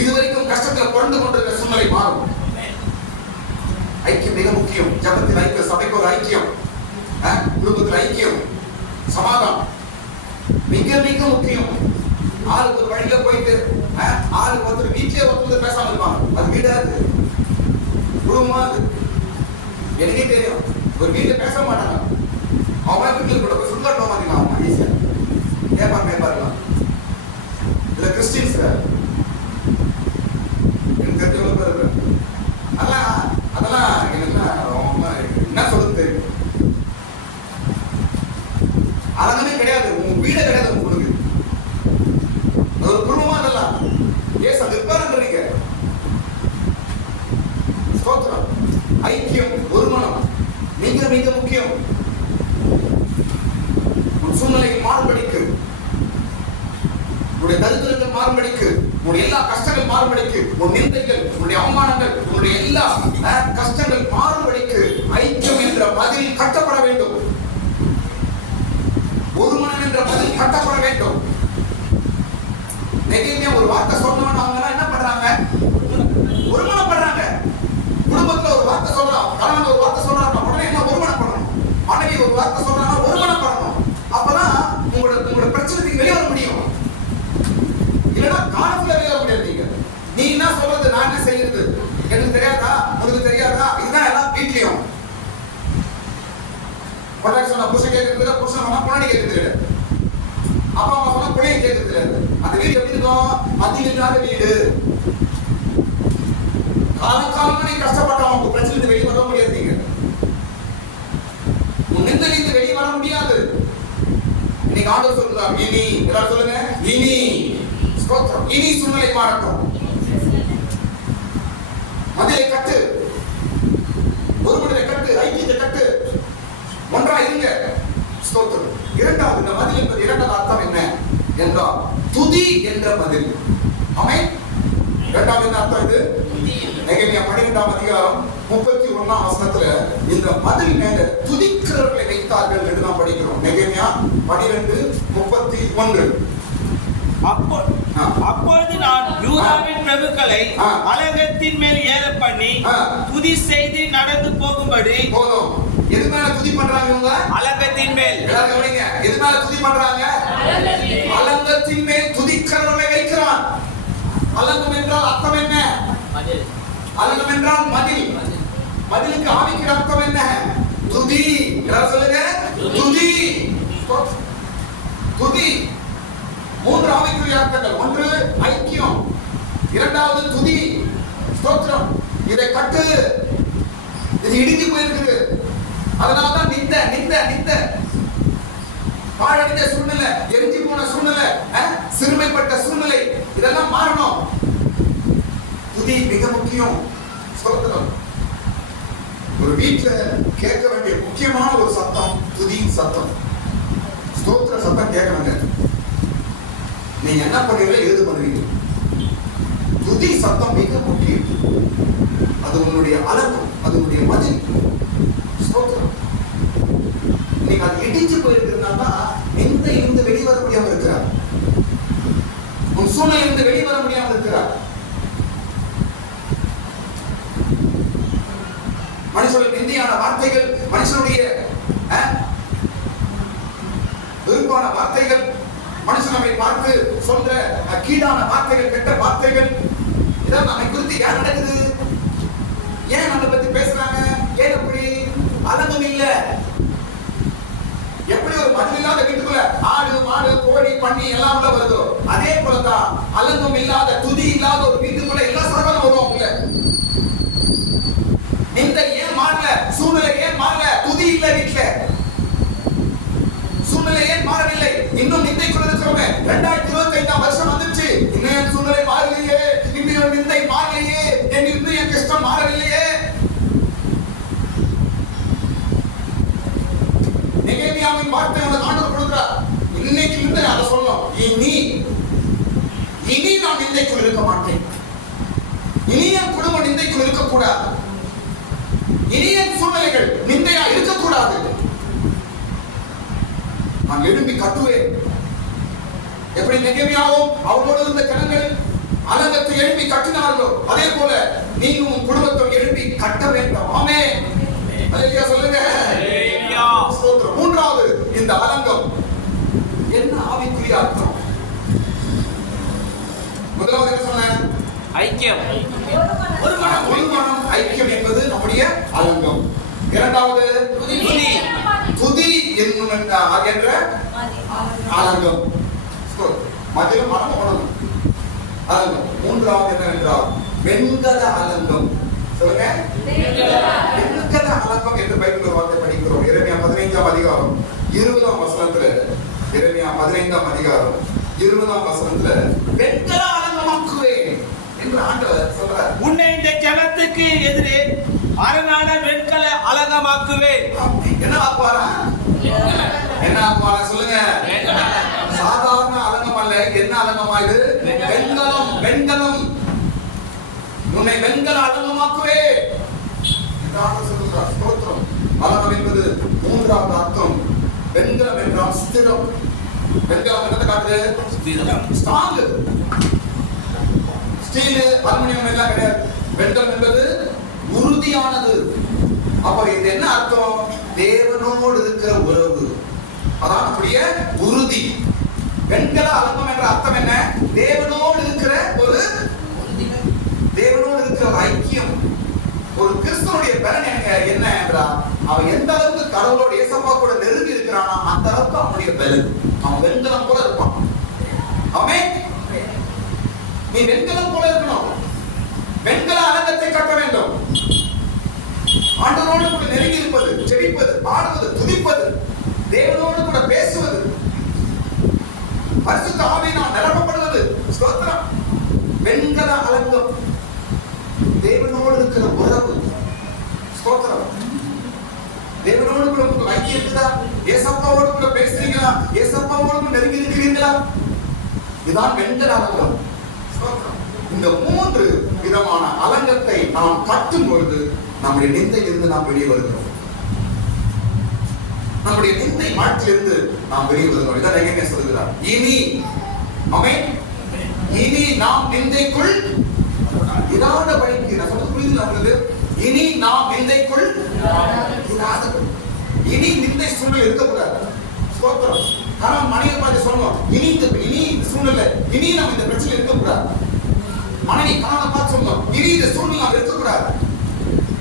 இதுவரைக்கும் கஷ்டத்தில் புரண்டு கொண்டிருக்கிற சூழ்நிலை மாறும். ஐக்கியம் மிக முக்கியம். ஜபத்தில் ஐக்கியம், சபைக்கு ஒரு ஐக்கியம், குடும்பத்தில் ஐக்கியம், சமாதானம் மிக மிக முக்கியம். ஆளுக்கு ஒரு வழியில போயிட்டு ஆளுக்கு ஒருத்தர் வீட்டிலே ஒருத்தர் பேசாம இருப்பாங்க. அது வீடாது, குடும்பமா அது. எனக்கே தெரியும். ஒரு வீட்டுல பேச மாட்டாங்க. அவங்க வீட்டுல கூட போய் சுந்தர் டோமாதிக்கலாம் அவங்க ஈஸியா கேட்பாருலாம். இதுல கிறிஸ்டின்ஸ் எனக்கு தெரிஞ்சவங்க பேர் இருக்கு. அதெல்லாம் எனக்கு என்ன சொல்றது தெரியும். அதெல்லாமே கிடையாது. உங்க வீடே கிடையாது உங்களுக்கு. அது ஒரு குடும்பமா அதெல்லாம் ஏசு அது இருப்பாருன்றீங்க. ஸ்தோத்திரம். ஐக்கியம், ஒரு மனம் மிக மிக முக்கியம். உன் சூழ்நிலைகள் மாறுபடிக்கு, உன்னுடைய தரித்திரங்கள் மாறுபடிக்கு, உன்னுடைய எல்லா கஷ்டங்கள் மாறுபடிக்கு, உன் நிந்தைகள், உன்னுடைய அவமானங்கள், உன்னுடைய எல்லா கஷ்டங்கள் மாறுபடிக்கு ஐக்கியம் என்ற பதில் கட்டப்பட வேண்டும். ஒரு மனம் என்ற பதில் கட்டப்பட வேண்டும். நெகேமியா ஒரு வார்த்தை சொன்னவன் அவங்க என்ன பண்றாங்க? ஒருமனப்படுறாங்க. குடும்பத்துல ஒரு வார்த்தை சொல்றான், கணவன் ஒரு வார்த்தை சொல்றாங்க, உடனே என்ன ஒருமனப்படணும். மனைவி ஒரு வார்த்தை சொல்றாங்க, ஒருமனப்படணும். அப்பதான் உங்களோட பிரச்சனைக்கு வெளியே வர முடியும். இல்லைன்னா காலத்துல வெளியே வர முடியாது. நீ என்ன சொல்றது, நான் என்ன செய்யறது, எனக்கு தெரியாதா, உனக்கு தெரியாதா, இதுதான் எல்லாம் வீட்லயும். சொன்ன புருஷன் கேட்கறது, புருஷன் சொன்னா பொண்ணாடி கேட்கறது, அப்பா அம்மா சொன்னா பிள்ளைய கேட்கறது. அந்த வீடு எப்படி இருக்கும்? மத்தியில் இல்லாத வீடு. காலகாலமா நீ கஷ்டப்பட்டவன் உங்க பிரச்சனை வெளியே வர முடியாது. நீங்க உன் நிந்தையிலிருந்து வெளியே வர முடியாது. இன்னைக்கு ஆண்டவர் சொல்றார், இனி எல்லாரும் சொல்லுங்க, இனி ஸ்தோத்திரம், இனி சூழ்நிலை மாறட்டும். மதிலை கட்டு, ஒருவனை கட்டு, ஐக்கியத்தை கட்டு, ஒன்றா இருங்க. ஸ்தோத்திரம். இரண்டாவது, இந்த மதில் என்பது இரண்டாவது அர்த்தம் என்ன என்றால் துதி என்ற மதில். ஆமென். இரண்டாவது என்ன அர்த்தம்? இது நெகேமியா 12ஆம் அதிகாரம் 31ஆம் வசனத்துல இந்த மதில் மேல துதிக்கிறவர்களை வைத்தார்கள் என்று நாம் படிக்கிறோம். நெகேமியா 12:31. அப்பொழுது நான் யூதாவின் பிரபுக்களை அலங்கத்தின் மேல் ஏற பண்ணி துதி செய்து நடந்து போகும்படி. போதும். எது மேல துதி பண்றாங்க இவங்க? அலங்கத்தின் மேல். எல்லாரும் கவனிங்க. எது மேல துதி பண்றாங்க? அலங்கத்தின் மேல் துதிக்கிறவர்களை வைக்கிறான். அலங்கம் என்றால் அர்த்தம் என்ன? அலங்கம் என்றால் மதில். மதிலுக்கு ஆவிக்கிற அர்த்தம் என்ன? துதி. எல்லாரும் சொல்லுங்க, துதி. துதி. மூன்று ஆவிக்குரிய அர்த்தங்கள். ஒன்று ஐக்கியம், இரண்டாவது துதி, ஸ்தோத்திரம். இதை கட்டு. இது இடிஞ்சு போயிருக்கு. அதனாலதான் நிந்த நிந்த நிந்த பாழடைந்த சூழ்நிலை, எரிஞ்சு போன சூழ்நிலை, சிறுமைப்பட்ட சூழ்நிலை, இதெல்லாம் மாறணும். துதி மிக முக்கியம். ஸ்தோத்திரம். ஒரு வீட்டுல கேட்க வேண்டிய முக்கியமான ஒரு சத்தம் துதி சத்தம், ஸ்தோத்திர சத்தம் கேட்கணுங்க. நீங்க என்ன பண்ணுவீங்க, எழுது பண்ணுவீங்க. துதி சத்தம் மிக முக்கியம். அது உன்னுடைய அலங்கம், அது உன்னுடைய மதில். ஸ்தோத்திரம். நீங்க அது இடிச்சு போயிருக்கிறதுனால எந்த இருந்து வெளியே வர முடியாம இருக்கிறார். உன் சூழ்நிலை இருந்து வெளியே வர முடியாம இருக்கிறார். மனுஷனுடைய நிந்தியான வார்த்தைகள், மனுஷனுடைய வெறுப்பான வார்த்தைகள், மனுஷன் நம்மை பார்த்து சொல்ற கீழான வார்த்தைகள், கெட்ட வார்த்தைகள், இதெல்லாம் நம்மை குறித்து ஏன் நடக்குது? ஏன் நம்மை பத்தி பேசுறாங்க? ஏன் அப்படி? அலங்கம் இல்ல. எப்படி ஒரு மதில் இல்லாத வீட்டுக்குள்ள ஆடு மாடு கோழி பன்னி எல்லாம் உள்ள வருதோ, அதே போலதான் அலங்கம் இல்லாத துதி இல்லாத ஒரு வீட்டுக்குள்ள எல்லா சகலம் வருவாங்க. இந்த ஏன் மாறல? சூழ்நிலை ஏன் மாறல? துதி இல்ல வீட்டுல. சூழ்நிலை ஏன் மாறவில்லை? இன்னும் நிந்தை கொண்டிருக்கிறவங்க 2025ஆம் வருஷம் வந்துச்சு, இன்னும் சூழ்நிலை மாறலையே, இன்னும் நிந்தை மாறலையே, இன்னும் என் கஷ்டம் மாறவில்லையே. நெகேமியாவின் வார்த்தை ஆண்டவர் கொடுக்கிறார். இன்னைக்கு நிந்தை அதை சொல்லணும். இனி நான் நிந்தைக்குள் இருக்க மாட்டேன். இனி என் குடும்பம் நிந்தைக்குள் இருக்கக்கூடாது. இனி என் சூழ்நிலைகள் நிந்தையா இருக்கக்கூடாது. நான் எழும்பி கட்டுவேன். எப்படி நெகேமியாவும் அவர்களோடு இருந்த ஜனங்கள் அலங்கத்தை எழுப்பி கட்டினார்களோ, அதே போல நீங்களும் குடும்பத்தை எழுப்பி கட்ட வேண்டும். ஆமென். அல்லேலூயா சொல்லுங்க. அல்லேலூயா. ஸ்தோத்திரம். மூன்றாவது, இந்த அலங்கம் என்ன ஆவிக்குரிய அர்த்தம்? முதலாவது என்ன சொன்னேன்? ஐக்கியம். ஒரு மனம் ஐக்கியம் என்பது நம்முடைய அலங்கம். இரண்டாவது துதி. துதி என்ற அலங்கம். மத்தியிலும் மனம் உணவு அலங்கம். மூன்றாவது என்னவென்றால் வெண்கல அலங்கம். சொல்லுங்க, வெண்கல அலங்கம் என்று பைபிள் வார்த்தை படிக்கிறோம். எரேமியா 15ஆம் அதிகாரம் 20ஆம் வசனத்துல, எரேமியா 15ஆம் அதிகாரம் 20ஆம் வசனத்துல வெண்கல அலங்கமாக்குவேன் என்று ஆண்டவர் சொல்றார். உன்னை இந்த ஜனத்துக்கு எதிரே அரணான வெண்கல அலங்கமாக்குவேன். என்ன ஆக்குவாரா? என்ன ஆக்குவாரா? சொல்லுங்க. சாதாரண அலங்கம் அல்ல. என்ன அலங்கமா இது? வெண்கலம். வெண்கலம். உன்னை வெண்கல அலங்கமாக்குவேன் என்று ஆண்டவர் சொல்கிறார். ஸ்தோத்திரம். அலங்கம் என்பது மூன்றாவது அர்த்தம். வெண்கலம் என்றால் ஸ்திரம். வெண்கலம் என்னத்தை காட்டுது? ஸ்ட்ராங். ஸ்டீல், அலுமினியம் எல்லாம் கிடையாது. வெண்கலம் என்பது உறுதியானது. அப்ப இது என்ன அர்த்தம்? தேவனோடு இருக்கிற உறவு. அதான் அப்படியே உறுதி. வெண்கல அலங்கம் என்ற அர்த்தம் என்ன? தேவனோடு இருக்கிற ஒரு தேவனோடு இருக்கிற ஐக்கியம். ஒரு கிறிஸ்தவனுடைய பலன் என்ன என்றால், அவன் எந்த அளவுக்கு கடவுளோட இயேசப்பா கூட நெருங்கி இருக்கிறானோ அந்த அளவுக்கு அவனுடைய பலன். அவன் வெண்கலம் போல இருப்பான். ஆமென். நீ வெண்கலம் போல இருக்கணும். வெண்கல அலங்கத்தை கட்ட வேண்டும். ஆண்டவரோடு கூட நெருங்கி இருப்பது, ஜெபிப்பது, பாடுவது, துதிப்பது, தேவனோடு கூட பேசுவது, பரிசுத்த ஆவியினால் நிரப்பப்படுவது. ஸ்தோத்திரம். வெண்கல அலங்கம். தேவனோடு இருக்கிற உறவு. ஸ்தோத்திரம். தேவனோடு கூட உங்களுக்கு ஐக்கியம் இருக்குதா? ஏசப்பாவோடு கூட பேசுறீங்களா? ஏசப்பாவோடு கூட நெருங்கி இருக்கிறீங்களா? இதுதான் வெண்கல அலங்கம். ஸ்தோத்திரம். இந்த மூன்று விதமான அலங்கத்தை நாம் கட்டும் பொழுது நம்முடைய நிந்தையிலிருந்து நாம் வெளியே வருகிறோம். நம்முடைய நிந்தை மாட்டிலிருந்து நாம் வெளியே வருகிறோம். இதான் எங்கே சொல்கிறார்? இனி ஆமென். இனி நாம் நிந்தைக்குள் இராதபடிக்கு. நான் சொல்றது புரியுதுங்களா உங்களுக்கு? இனி நாம் நிந்தைக்குள் இராதபடி. இனி நிந்தை சூழ்நிலை இருக்கக்கூடாது. ஸ்தோத்திரம். ஆனால் மனிதர் பார்த்து சொல்லணும், இனி இந்த சூழ்நிலை, இனி நம்ம இந்த பிரச்சனை இருக்கக்கூடாது. மனைவி கணவனை பார்த்து சொல்லணும், இனி இந்த சூழ்நிலை நாம் இருக்கக்கூடாது.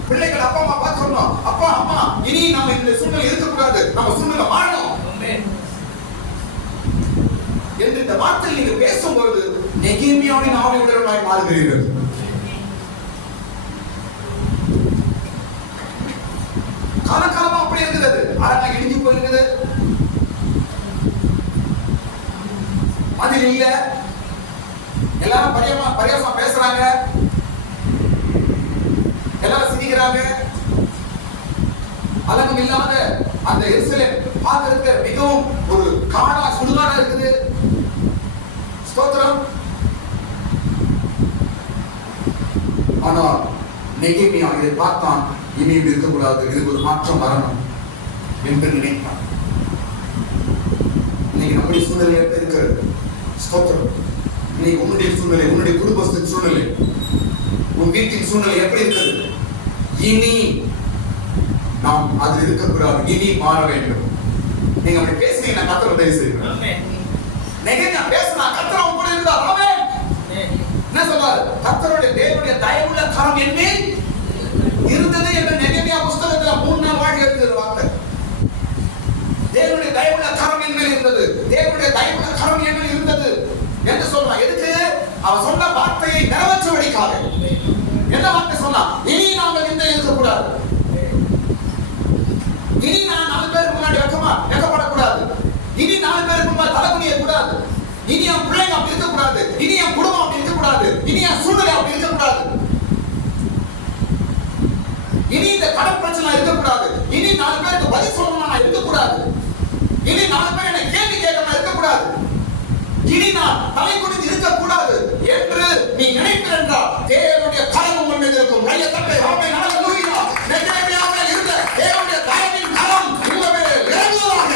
பிள்ளைகள் அப்பா அம்மா பார்த்து சொல்லணும், அப்பா அம்மா இனி நம்ம இந்த சூழ்நிலை இருக்கக்கூடாது, நம்ம சூழ்நிலை மாறணும் என்று இந்த வார்த்தையை நீங்க பேசும்பொழுது நெகேமியாவின் ஆவியுடையவர்களாய் மாறுகிறீர்கள். காலகாலமா அப்படி இருக்கிறது. அரங்க இடிஞ்சு போயிருக்குது. அதில் இல்ல. எல்லாரும் பரியாசமா பேசுறாங்க, எல்லாரும் சிரிக்கிறாங்க. அலங்கம் இல்லாத அந்த எருசலேம் பார்க்கிறதுக்கு மிகவும் ஒரு காடா சுடுகாடா இருக்குது. ஸ்தோத்திரம். ஆனால் நெகேமியா இதை பார்த்தான், இனி இது இருக்கக்கூடாது, இதுக்கு ஒரு மாற்றம் வரணும் என்று நினைத்தான். இன்னைக்கு நம்முடைய சூழ்நிலை எப்படி இருக்கிறது? ஸ்தோத்திரம். இன்னைக்கு உன்னுடைய சூழ்நிலை, உன்னுடைய குடும்பத்தின் சூழ்நிலை, உன் வீட்டின் சூழ்நிலை எப்படி இருக்கிறது? இனி நாம் அதில் இருக்கக்கூடாது, இனி மாற வேண்டும். நீங்க அப்படி பேசுனீங்கன்னா கர்த்தர் உதவி செய்வார். நெகேமியா பேசினா கர்த்தர் அவன் கூட இருந்தார். ஆமென். என்ன சொல்றாரு? கர்த்தருடைய தேவனுடைய தயவுள்ள கரம் என்ன இருந்தது என்று நெகேமியா புத்தகத்துல 3 நாள் வாடி இருக்கிற வார்த்தை. தேவனுடைய தயவுள்ள கரம் என்ன இருந்தது, தேவனுடைய தயவுள்ள கரம் என்ன இருந்தது என்று சொல்றான். எதுக்கு? அவன் சொன்ன வார்த்தையை நிறைவேற்றும்படிக்காக. என்ன வார்த்தை சொன்னா? இனி நாங்கள் இந்த இருக்கக்கூடாது, இனி நான் 4 பேருக்கு முன்னாடி வெக்கப்படக்கூடாது, இனி 4 பேருக்கு முன்னாடி தலைகுனிய கூடாது, இனி என் பிள்ளைங்க அப்படி இருக்கக்கூடாது, இனி என் குடும்பம் அப்படி இருக்கக்கூடாது, இனி என் சூழ்நிலை அப்படி இருக்கக்கூடாது, இனி இந்த கடன் பிரச்சனை இருக்கக்கூடாது, இனி 4 பேருக்கு பதில் சொல்லணும் நான் இருக்கக்கூடாது, இனி 4 பேர் என்ன கேள்வி கேட்கணும் இருக்கக்கூடாது, இனி நான் தலை குனிந்து இருக்கக்கூடாது என்று நீ நினைக்கிறென்றால் தேவனுடைய கரம் உங்கள் மீது இருக்கும். கையை தட்டி ஆமென் ஹல்லேலூயா. நெகேமியாவில் இருந்த தேவனுடைய தயவின் கரம் உங்கள் மேல் இறங்குவதாக.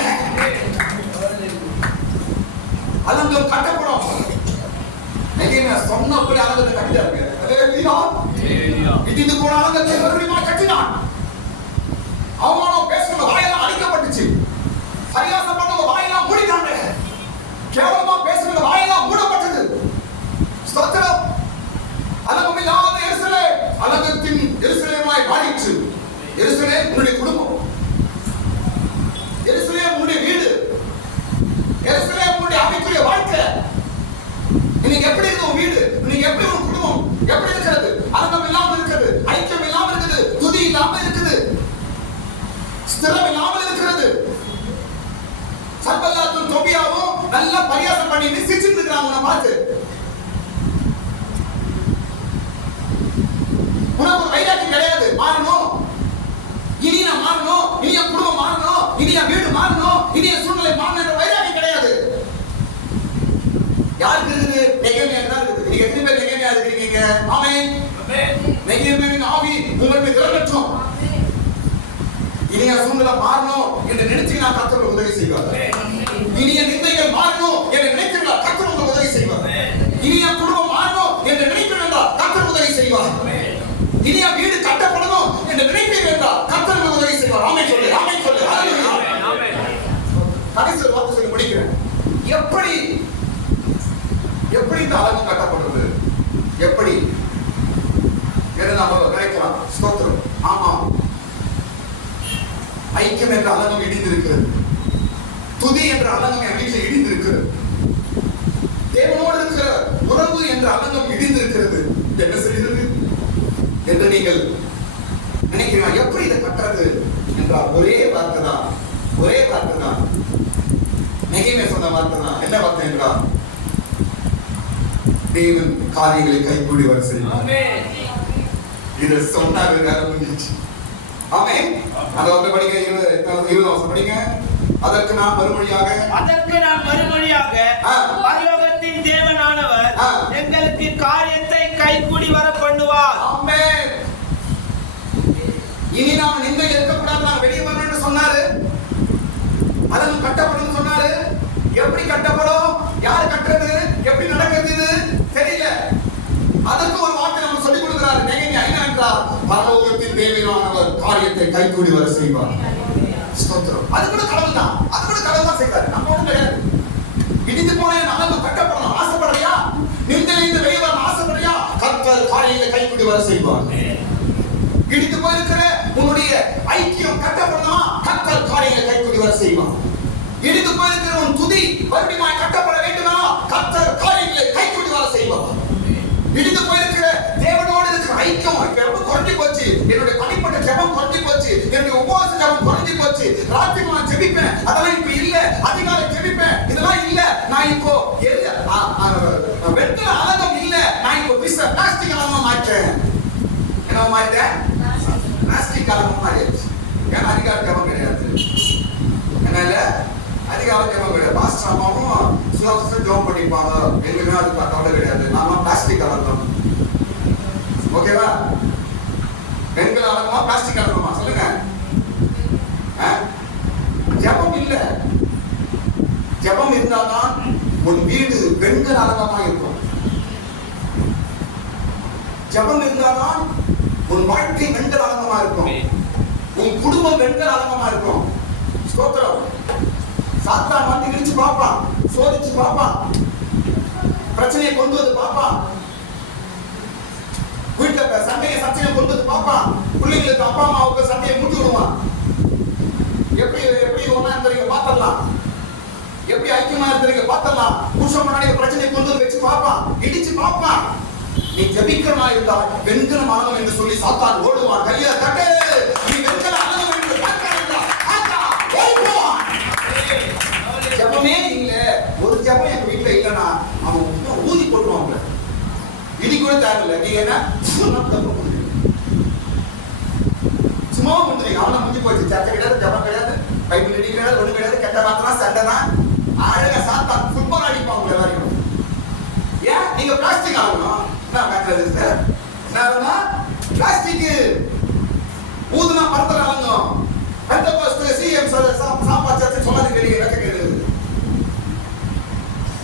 அலங்கம் கட்டப்படும். நெகேமியா சொன்னபடி அலங்கத்தை கட்டிட்டாங்க. ஹல்லேலூயா. இடிந்து போன அலங்கத்தை மறுபடியும் கட்டினான். அவமானம் பேசுற வாயெல்லாம் அடிக்கப்பட்டுச்சு. பரியாசம் பண்ணவங்க வாயெல்லாம் மூடிட்டாங்க. கேவலமா பேசுகிற வாயெல்லாம் மூடப்பட்டது. ஸ்தோத்திரம். அலங்கம் இல்லாத எருசலேம் அலங்கத்தின் எருசலேமாய் மாறிற்று. எருசலேம் உன்னுடைய குடும்பம், எருசலேம் உன்னுடைய வீடு, எருசலேம் உன்னுடைய ஆவிக்குரிய வாழ்க்கை. இன்னைக்கு எப்படி இருக்கு உன் வீடு? இன்னைக்கு எப்படி உன் குடும்பம் எப்படி இருக்கிறது? அர்த்தம் இல்லாமல் இருக்கிறது, ஐக்கியம் இல்லாமல் இருக்குது, துதி இல்லாமல் இருக்குது, ஸ்திரம் இல்லாமல் இருக்கிறது. சன்பல்லாத்தும் தொபியாவும் நல்லா பரியாசம் பண்ணி சிரிச்சிட்டு இருக்காங்க உன்னை பார்த்து. உனக்கு ஒரு வைராக்கியம் கிடையாது. மாறணும், இனி நான் மாறணும், இனி என் குடும்பம் மாறணும், இனி என் வீடு மாறணும், இனி என் சூழ்நிலை மாறணும் என்ற வைராக்கியம் கிடையாது. யாருக்கு இருக்குது? நெகேமியா தான் இருக்குது. நீங்க எத்தனை பேர் நெகேமியா இருக்கீங்க? ஆமென். நெகேமியாவின் ஆவி உங்கள் மீது இறங்கட்டும். இனி என் சூழ்நிலை மாறணும் என்று நினைச்சீங்கன்னா கர்த்தர் உங்களுக்கு உதவி செய்வார். இனி என் நிந்தைகள் மாறணும் என்று நினைக்கிறீங்களா? கர்த்தர் உங்களுக்கு உதவி செய்வார். இனி என் குடும்பம் மாறணும் என்று நினைக்கிறீங்களா? கர்த்தர் உதவி செய்வார். இனி என் வீடு கட்டப்படணும் என்று நினைக்கிறீர்களா? கர்த்தர் உங்களுக்கு உதவி செய்வார். ஆமென் சொல்லு, ஆமென் சொல்லு. ஹல்லேலூயா. கடைசி ஒரு வார்த்தை சொல்லி முடிக்கிறேன். எப்படி இந்த அலங்கம் கட்டப்படுறது? எப்படி என்று நாம நினைக்கலாம். ஸ்தோத்திரம். ஆமா, ஐக்கியம் என்ற அலங்கம் இடிந்திருக்கிறது. துதி என்ற அலங்கம் என் வீட்டில் இடிந்திருக்கிறது. தேவனோடு இருக்கிற உறவு என்ற அலங்கம் இடிந்திருக்கிறது. என்ன செய்கிறது என்று நீங்கள் நினைக்கிறீங்க. எப்படி இதை கட்டுறது என்றால் ஒரே வார்த்தை தான், ஒரே வார்த்தை தான். நெகேமியா சொன்ன வார்த்தை தான். என்ன வார்த்தை என்றால், தேவன் காரியங்களை கைகூடி வர செய்வார். இதை சொன்னாரு, வேற முடிஞ்சிச்சு. ஆமென். அதை வந்து படிங்க, 20 வருஷம் படிங்க. அதற்கு நான் மறுமொழியாக பரலோகத்தின் தேவனானவர் எங்களுக்கு காரியத்தை கைகூடி வர பண்ணுவார். ஆமென். இனி நாம் நிந்தை இருக்கக்கூடாது, நான் வெளியே வரணும் என்று சொன்னாரு. அதன் கட்டப்படும் சொன்னாரு. எப்படி கட்டப்படும், யார் கட்டுறது, எப்படி நடக்கிறது இது தெரியல. அதற்கு ஒரு வார்த்தை நம்ம சொல்லிக் கொடுக்கிறார் நெகேமியா. என்ன என்றால், பரலோகத்தின் தேவனானவர் காரியத்தை கைகூடி வர செய்வார். ஸ்தோத்திரம். அது கூட கடவுள் தான், அது கூட கடவுள் தான் செய்வார். நம்ம ஒன்றும் கிடையாது. இடிந்து போன நம்ம கட்டப்படணும் ஆசைப்படுறியா? நிந்தையிலிருந்து வெளியே வரணும் ஆசைப்படுறியா? கர்த்தர் காரியங்களை கைகூடி வர செய்வார். இடிந்து போயிருக்கிற உன்னுடைய ஐக்கியம் கட்டப்படணுமா? கர்த்தர் காரியங்களை கைகூடி வர செய்வார். இடிந்து போயிருக்கிற உன் துதி மறுபடியும் கட்டப்பட வேண்டுமா? கர்த்தர் காரியங்களை கைகூடி வர செய்வார். இடிந்து போயிருக்கிற தேவனோடு இருக்கிற ஐக்கியம் ரொம்ப குறைஞ்சி போச்சு. என்னுடைய தனிப்பட்ட ஜெபம் குறைஞ்சி போச்சு, என்னுடைய உபவாச ஜெபம் குறைஞ்சி போச்சு. ராத்திரி நான் ஜெபிப்பேன், அதெல்லாம் இப்ப இல்ல. அதிகாலை ஜெபிப்பேன், இதெல்லாம் இல்ல. நான் இப்போ வெண்கல அலங்கம் இல்ல, நான் இப்போ பிளாஸ்டிக் அலங்கம் மாற்றேன். என்ன மாறிட்டேன்? பிளாஸ்டிக் அலங்கம் மாறிடுச்சு. ஏன்னா அதிகார ஜெபம் கிடையாது. என்ன இல்ல, அதிகார ஜெபம் கிடையாது. பாஸ்டர் அம்மாவும் சுலபத்தில் ஜெபம் பண்ணிப்பாங்க. எங்களுமே அது கவலை கிடையாது. நாம பிளாஸ்டிக் அலங்கம். ஓகேவா? வெண்கல அலங்கமா பிளாஸ்டிக் அலங்கமா சொல்லுங்க. ஜெபம் இல்ல. ஜெபம் இருந்தால்தான் உன் வீடு வெண்கல அலங்கமா இருக்கும். ஜெபம் இருந்தால்தான் உன் வாழ்க்கை வெண்கல அலங்கமா இருக்கும். உன் குடும்பம் வெண்கல அலங்கமா இருக்கும். ஸ்தோத்திரம். சாத்தான் வந்து இடிச்சு பார்ப்பான், சோதிச்சு பார்ப்பான், பிரச்சனையை கொண்டு வந்து பார்ப்பான், வீட்டுல சண்டையை சச்சனையை கொண்டு வந்து பார்ப்பான், பிள்ளைங்களுக்கு அப்பா அம்மாவுக்கு சண்டையை மூட்டி விடுவான். எப்படி ஒன்னா இருந்தீங்க பார்த்தலாம், எப்படி ஐக்கியமா இருந்தீங்க பார்த்தலாம். புருஷன் முன்னாடி பிரச்சனையை கொண்டு வந்து வச்சு பார்ப்பான், இடிச்சு பார்ப்பான். நீ ஜெபிக்கிறமா இருந்தால் வெண்கல அலங்கம் என்று சொல்லி சாத்தான் ஓடுவான். கையில கட்டு, நீ வெண்கல அலங்கம் என்று ஓடுவான். ஜெபமே இல்ல, ஒரு ஜெபம் எங்க வீட்டுல இல்லைன்னா அவன் ஊதி போட்டுவாங்க. இடி கூட தேவையில்லை. நீங்க என்ன சும்மா முடிஞ்சுங்க. அவனை முடிஞ்சு போச்சு. சர்ச்சை கிடையாது, ஜெபம் கிடையாது, பைபிள் ரெடி கிடையாது, ஒண்ணு கிடையாது. கெட்ட வார்த்தை சண்டை தான். அழகா சாத்தான் ஃபுட்பால் அடிப்பாங்க உங்களை எல்லாரையும். ஏன் நீங்க பிளாஸ்டிக் ஆகணும்? பிளாஸ்டிக் ஊதுனா மரத்துல அலங்கம்.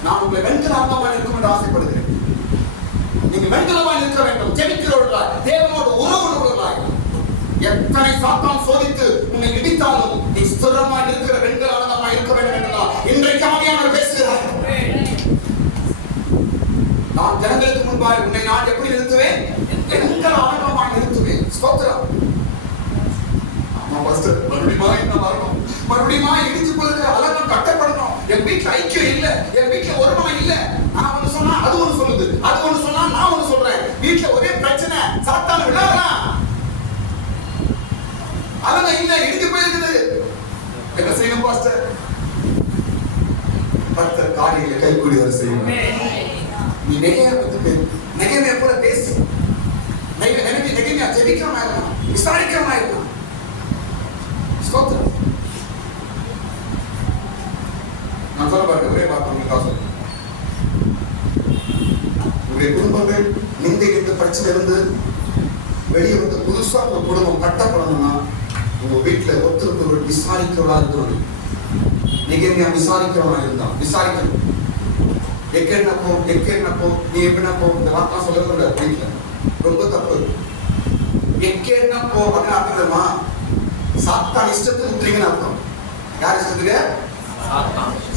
நான் உங்களை வெண்கல அலங்கமாக இருக்கும் என்று ஆசைப்படுகிறேன். நீங்க வெண்கலமாக இருக்க வேண்டும். ஜெபிக்கிறவர்களாய், தேவனோடு உறவுள்ளவர்களாய். எத்தனை சாத்தான் சோதித்து உன்னை இடித்தாலும் நீ ஸ்திரமாக இருக்கிற வெண்கல அலங்கமாக இருக்க வேண்டும் என்றால் இன்றைக்கு ஆவியானவர் பேசுகிறார். நான் ஜனங்களுக்கு முன்பாக உன்னை நான் எப்படி நிறுத்துவேன்? வெண்கல அலங்கமாக நிறுத்துவேன். ஸ்தோத்திரம். பாஸ்டர் மறுபடியும் என்ன வரணும், மறுபடியும் இடிச்சு போயிருக்கிற அலங்கம் கட்டப்படணும். என் வீட்டுல ஐக்கியம் இல்ல, என் வீட்டுல ஒருமனம் இல்ல. நான் ஒண்ணு சொன்னா அது ஒண்ணு சொல்லுது, அது ஒண்ணு சொன்னா நான் ஒண்ணு சொல்றேன். வீட்டுல ஒரே பிரச்சனை, சாத்தான விளையாடலாம். அலங்கம் இல்ல, இடிச்சு போயிருக்குது. என்ன செய்யணும் பாஸ்டர்? கர்த்தர் காரியங்களை கைகூடி வர செய்யணும். நீ நெகேமியா போல பேசு. நெகேமியா ஜெபிக்கிறவனா இருக்கான், விசாரிக்கிறவனா இருக்கான். ஸ்தோத்திரம். நான் சொல்ல பாருங்க, ஒரே வார்த்தை உங்களுக்கு சொல்றேன். உங்களுடைய குடும்பங்கள் நிந்தைக்கு பிரச்சனை இருந்து வெளியே வந்து புதுசா ஒரு குடும்பம் கட்டப்படணும்னா உங்க வீட்டுல ஒருத்தருக்கு விசாரிக்கிறவா இருக்கணும். நெகேமியா விசாரிக்கிறவனா இருந்தான். விசாரிக்கணும். எக்கேனப்போ நீ எப்படினப்போ இந்த வார்த்தை சொல்லக்கூட வீட்டுல ரொம்ப தப்பு. எக்கேனப்போ அப்படின்னு அர்த்தமா சாத்தான் இஷ்டத்துக்கு உத்திரிங்கன்னு அர்த்தம். யார் இஷ்டத்துக்கு?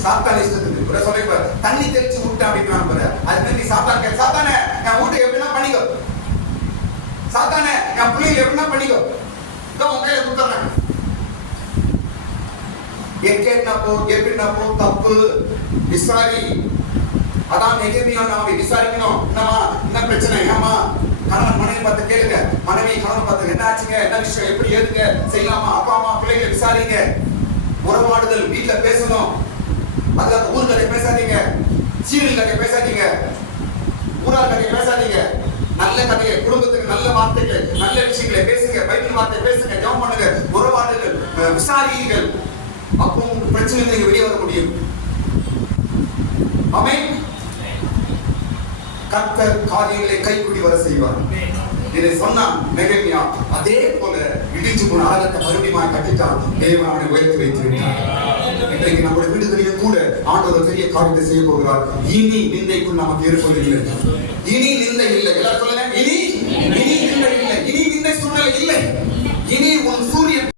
சாத்தான் இஷ்டத்துக்கு. கூட சொல்ல தண்ணி தெளிச்சு விட்டேன் அப்படின்னு அது மாதிரி நீ சாத்தான் சாத்தானே என் வீட்டை எப்படின்னா பண்ணிக்கோ, சாத்தானே என் பிள்ளைங்க எப்படின்னா பண்ணிக்கோ, உன் கையில கொடுத்துறேன். எப்படின்னப்போ தப்பு. விசாரி. அதான் நெகேமியா நாம விசாரிக்கணும். என்னமா என்ன பிரச்சனை? ஏமா கணவன் மனைவி பார்த்து கேளுங்க, மனைவி கணவன் பார்த்து என்ன ஆச்சுங்க, என்ன விஷயம், எப்படி ஏதுங்க, செய்யலாமா? அப்பா அம்மா பிள்ளைங்க விசாரிங்க. உறவாடுதல் வீட்டுல பேசணும். அதுக்காக ஊர் கதை பேசாதீங்க, சீரியல் கதை பேசாதீங்க, ஊரார் கதை பேசாதீங்க. நல்ல கதையை, குடும்பத்துக்கு நல்ல வார்த்தைகள், நல்ல விஷயங்களை பேசுங்க, பைபிள் வார்த்தை பேசுங்க, ஜெபம் பண்ணுங்க, உறவாடுதல், விசாரியுங்கள். அப்போ பிரச்சனை நீங்க வெளியே வர முடியும். ஆமென். கர்த்தர் காரியங்களை கைக்கூடி வர செய்வார். இதை சொன்னான் நெகேமியா. அதே போல இடிச்சு போன அலங்கத்தை மறுபடியும் கட்டிட்டான். தேவன் அவனை உயர்த்தி வைத்திருக்கிறார். இன்றைக்கு நம்முடைய வீடுகளிலும் கூட ஆண்டவர் பெரிய காரியத்தை செய்ய போகிறார். இனி நிந்தைக்குள் நமக்கு இருப்பதில்லை. இனி நிந்தை இல்லை. எல்லாரும் சொல்லுங்க, இனி நிந்தை இல்லை. இனி நிந்தை சூழ்நிலை இல்லை. இனி உன்